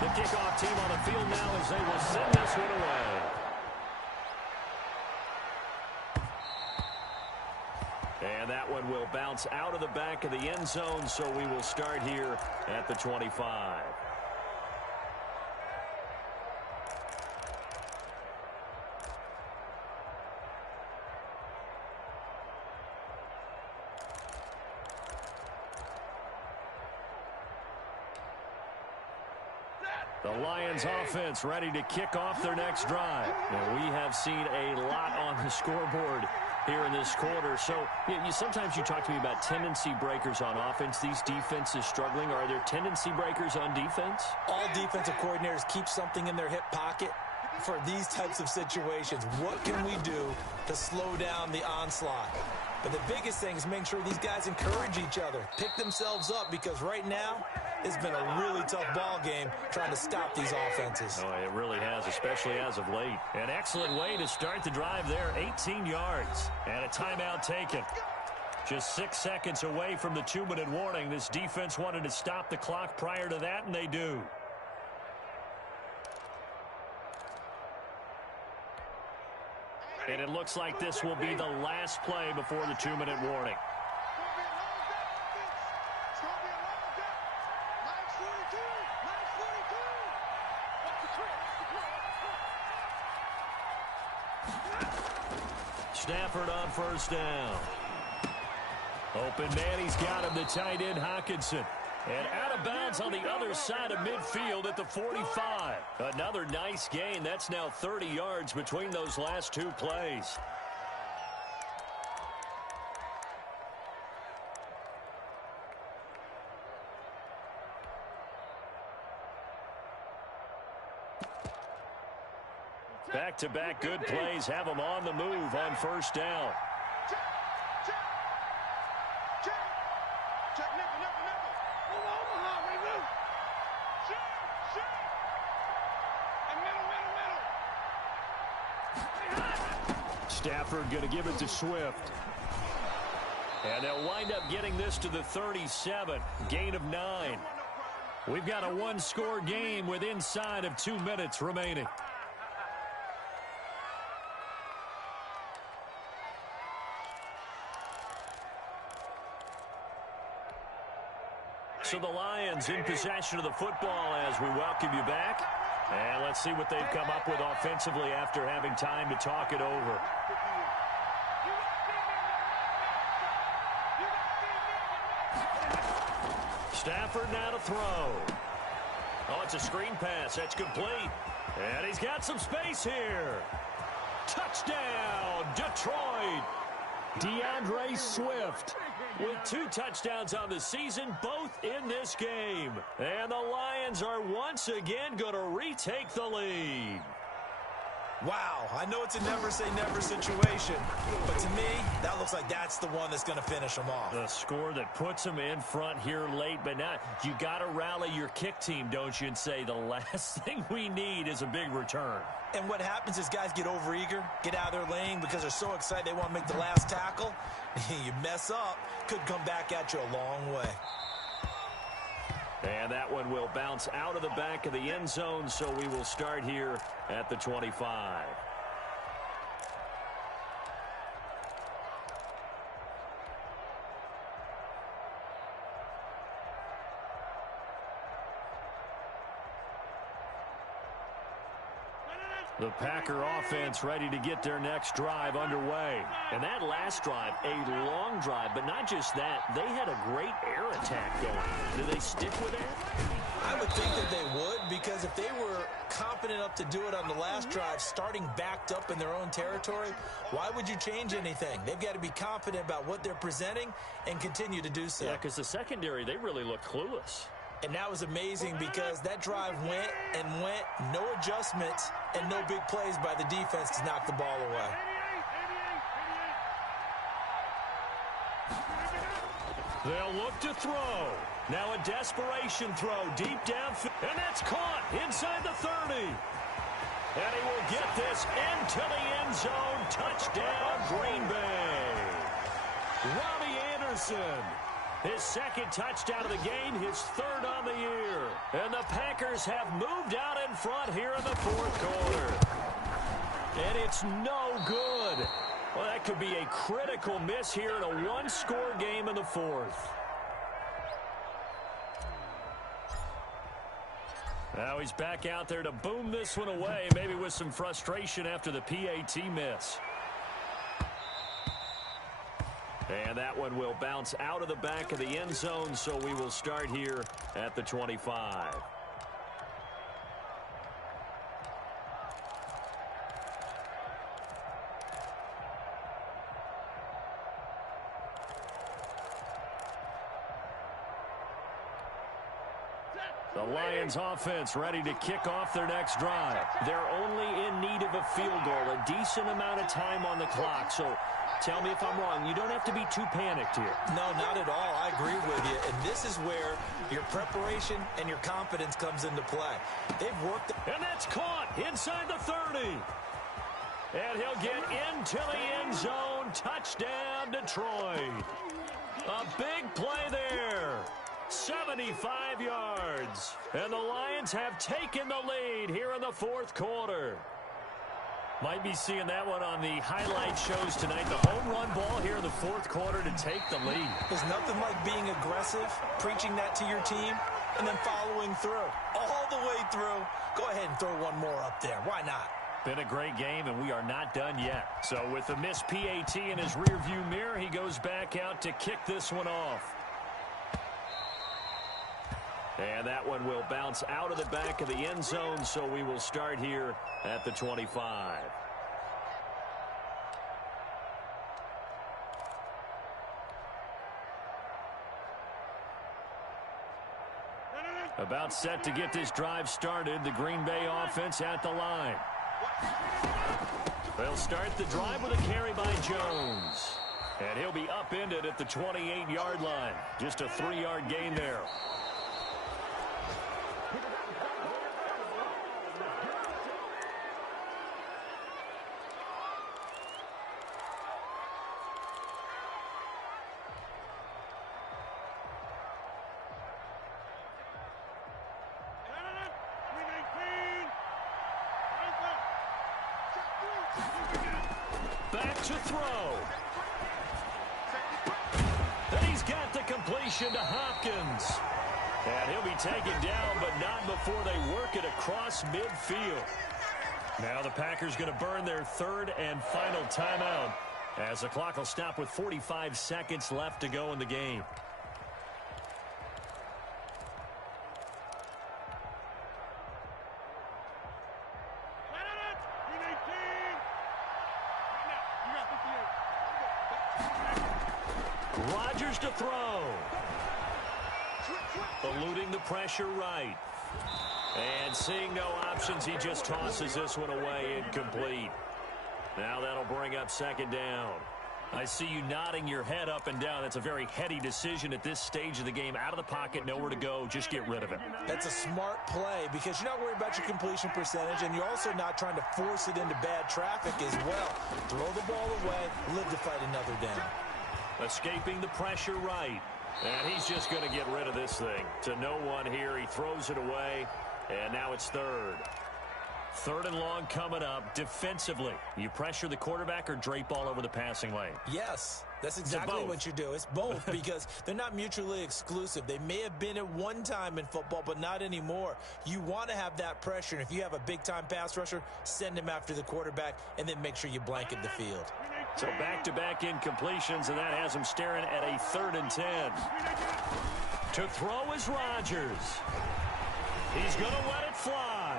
The kickoff team on the field now as they will send this one away. And that one will bounce out of the back of the end zone, so we will start here at the 25. The Lions offense ready to kick off their next drive. And we have seen a lot on the scoreboard here in this quarter. So sometimes you talk to me about tendency breakers on offense. These defenses struggling. Are there tendency breakers on defense? All defensive coordinators keep something in their hip pocket for these types of situations. What can we do to slow down the onslaught? But the biggest thing is make sure these guys encourage each other, pick themselves up, because right now it's been a really tough ball game trying to stop these offenses. Oh, it really has, especially as of late. An excellent way to start the drive there, 18 yards, and a timeout taken. Just 6 seconds away from the 2-minute warning. This defense wanted to stop the clock prior to that, and they do. And it looks like this will be the last play before the 2-minute warning. Stafford on first down. Open man, he's got him, the tight end Hockenson. And out of bounds on the other side of midfield at the 45. Another nice gain. That's now 30 yards between those last two plays. Back-to-back good plays have them on the move on first down. Stafford going to give it to Swift. And they'll wind up getting this to the 37. Gain of 9. We've got a one-score game with inside of 2 minutes remaining. So the Lions in possession of the football as we welcome you back. And let's see what they've come up with offensively after having time to talk it over. Stafford now to throw. Oh, it's a screen pass. That's complete. And he's got some space here. Touchdown, Detroit. DeAndre Swift with 2 touchdowns on the season, both in this game. And the Lions are once again going to retake the lead. Wow, I know it's a never-say-never situation, but to me, that looks like that's the one that's going to finish them off. The score that puts them in front here late, but now you got to rally your kick team, don't you, and say the last thing we need is a big return. And what happens is guys get overeager, get out of their lane because they're so excited they want to make the last tackle. You mess up, could come back at you a long way. And that one will bounce out of the back of the end zone, so we will start here at the 25. The Packer offense ready to get their next drive underway. And that last drive, a long drive, but not just that. They had a great air attack going. Do they stick with that? I would think that they would, because if they were confident enough to do it on the last drive, starting backed up in their own territory, why would you change anything? They've got to be confident about what they're presenting and continue to do so. Yeah, because the secondary, they really look clueless. And that was amazing because that drive went and went, no adjustments and no big plays by the defense to knock the ball away. They'll look to throw. Now a desperation throw deep downfield. And that's caught inside the 30. And he will get this into the end zone. Touchdown, Green Bay. Robbie Anderson. His second touchdown of the game, his third on the year. And the Packers have moved out in front here in the fourth quarter. And it's no good. Well, that could be a critical miss here in a one-score game in the fourth. Now he's back out there to boom this one away, maybe with some frustration after the PAT miss. And that one will bounce out of the back of the end zone, so we will start here at the 25. The Lions offense ready to kick off their next drive. They're only in need of a field goal, a decent amount of time on the clock. So tell me if I'm wrong. You don't have to be too panicked here. No, not at all. I agree with you. And this is where your preparation and your confidence comes into play. They've worked. And that's caught inside the 30. And he'll get into the end zone. Touchdown, Detroit. A big play there. 75 yards. And the Lions have taken the lead here in the fourth quarter. Might be seeing that one on the highlight shows tonight. The home run ball here in the fourth quarter to take the lead. There's nothing like being aggressive, preaching that to your team, and then following through. All the way through. Go ahead and throw one more up there. Why not? Been a great game, and we are not done yet. So with the missed PAT in his rearview mirror, he goes back out to kick this one off. And that one will bounce out of the back of the end zone, so we will start here at the 25. About set to get this drive started, the Green Bay offense at the line. They'll start the drive with a carry by Jones. And he'll be upended at the 28-yard line. Just a 3-yard gain there. Back to throw. And he's got the completion to Hopkins. And he'll be taken down, but not before they work it across midfield. Now the Packers going to burn their third and final timeout as the clock will stop with 45 seconds left to go in the game. Rodgers to throw. Eluding the pressure right. And seeing no options, he just tosses this one away incomplete. Now that'll bring up second down. I see you nodding your head up and down. That's a very heady decision at this stage of the game. Out of the pocket, nowhere to go. Just get rid of it. That's a smart play because you're not worried about your completion percentage, and you're also not trying to force it into bad traffic as well. Throw the ball away, live to fight another down. Escaping the pressure right. And he's just going to get rid of this thing. To no one here. He throws it away. And now it's third. Third and long coming up. Defensively, you pressure the quarterback or drape all over the passing lane? Yes, that's exactly what you do. It's both because they're not mutually exclusive. They may have been at one time in football, but not anymore. You want to have that pressure. And if you have a big-time pass rusher, send him after the quarterback and then make sure you blanket the field. So back-to-back incompletions, and that has him staring at a 3rd and 10. To throw is Rodgers. He's going to let it fly.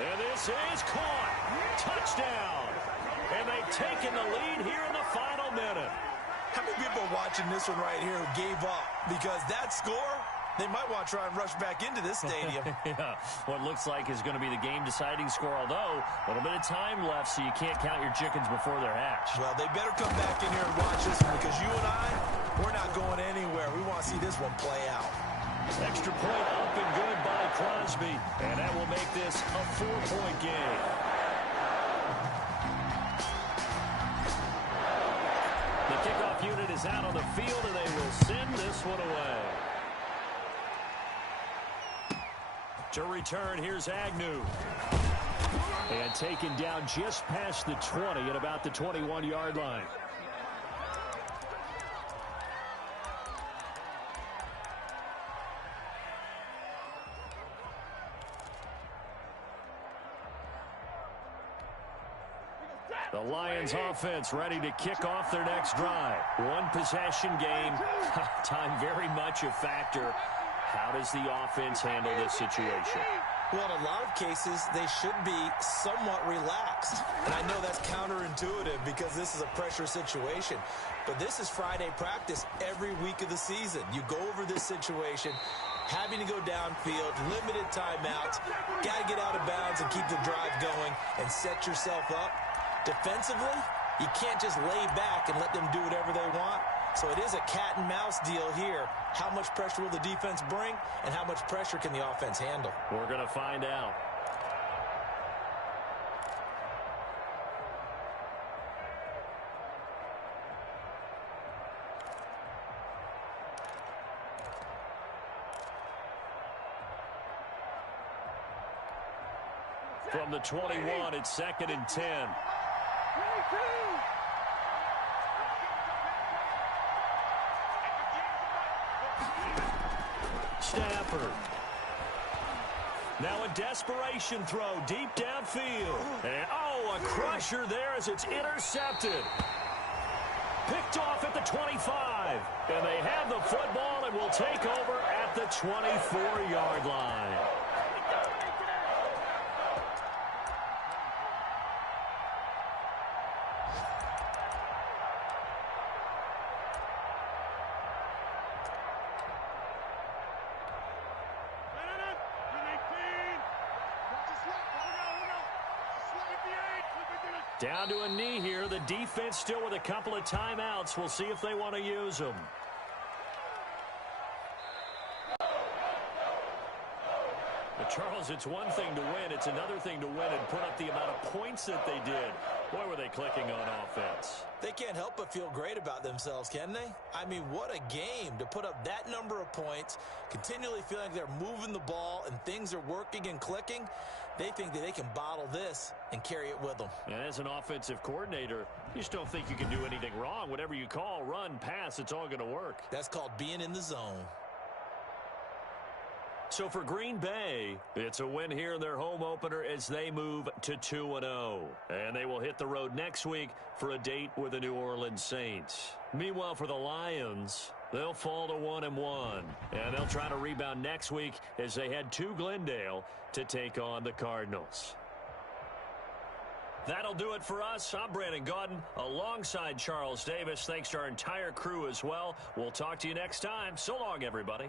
And this is caught. Touchdown. And they've taken the lead here in the final minute. How many people are watching this one right here who gave up? Because that score, They might want to try and rush back into this stadium. Yeah, what looks like is going to be the game-deciding score, although a little bit of time left, so you can't count your chickens before they're hatched. Well, they better come back in here and watch this one, because you and I, we're not going anywhere. We want to see this one play out. Extra point up and good by Crosby, and that will make this a 4-point game. The kickoff unit is out on the field, and they will send this one away. To return, here's Agnew. And taken down just past the 20 at about the 21-yard line. The Lions offense ready to kick off their next drive. One possession game. Time very much a factor. How does the offense handle this situation? Well, in a lot of cases, they should be somewhat relaxed. And I know that's counterintuitive because this is a pressure situation. But this is Friday practice every week of the season. You go over this situation, having to go downfield, limited timeouts, got to get out of bounds and keep the drive going and set yourself up. Defensively, you can't just lay back and let them do whatever they want. So it is a cat and mouse deal here. How much pressure will the defense bring, and how much pressure can the offense handle? We're going to find out. From the 21, it's 2nd and 10. Stafford. Now a desperation throw deep downfield. And, a crusher there as it's intercepted. Picked off at the 25. And they have the football and will take over at the 24-yard line. Down to a knee here. The defense still with a couple of timeouts. We'll see if they want to use them. But Charles, it's one thing to win. It's another thing to win and put up the amount of points that they did. Boy, were they clicking on offense. They can't help but feel great about themselves, can they? I mean, what a game to put up that number of points, continually feeling like they're moving the ball and things are working and clicking. They think that they can bottle this and carry it with them. And as an offensive coordinator, you just don't think you can do anything wrong. Whatever you call, run, pass, it's all going to work. That's called being in the zone. So for Green Bay, it's a win here in their home opener as they move to 2-0. And they will hit the road next week for a date with the New Orleans Saints. Meanwhile, for the Lions, they'll fall to 1-1. And they'll try to rebound next week as they head to Glendale to take on the Cardinals. That'll do it for us. I'm Brandon Gaudin alongside Charles Davis. Thanks to our entire crew as well. We'll talk to you next time. So long, everybody.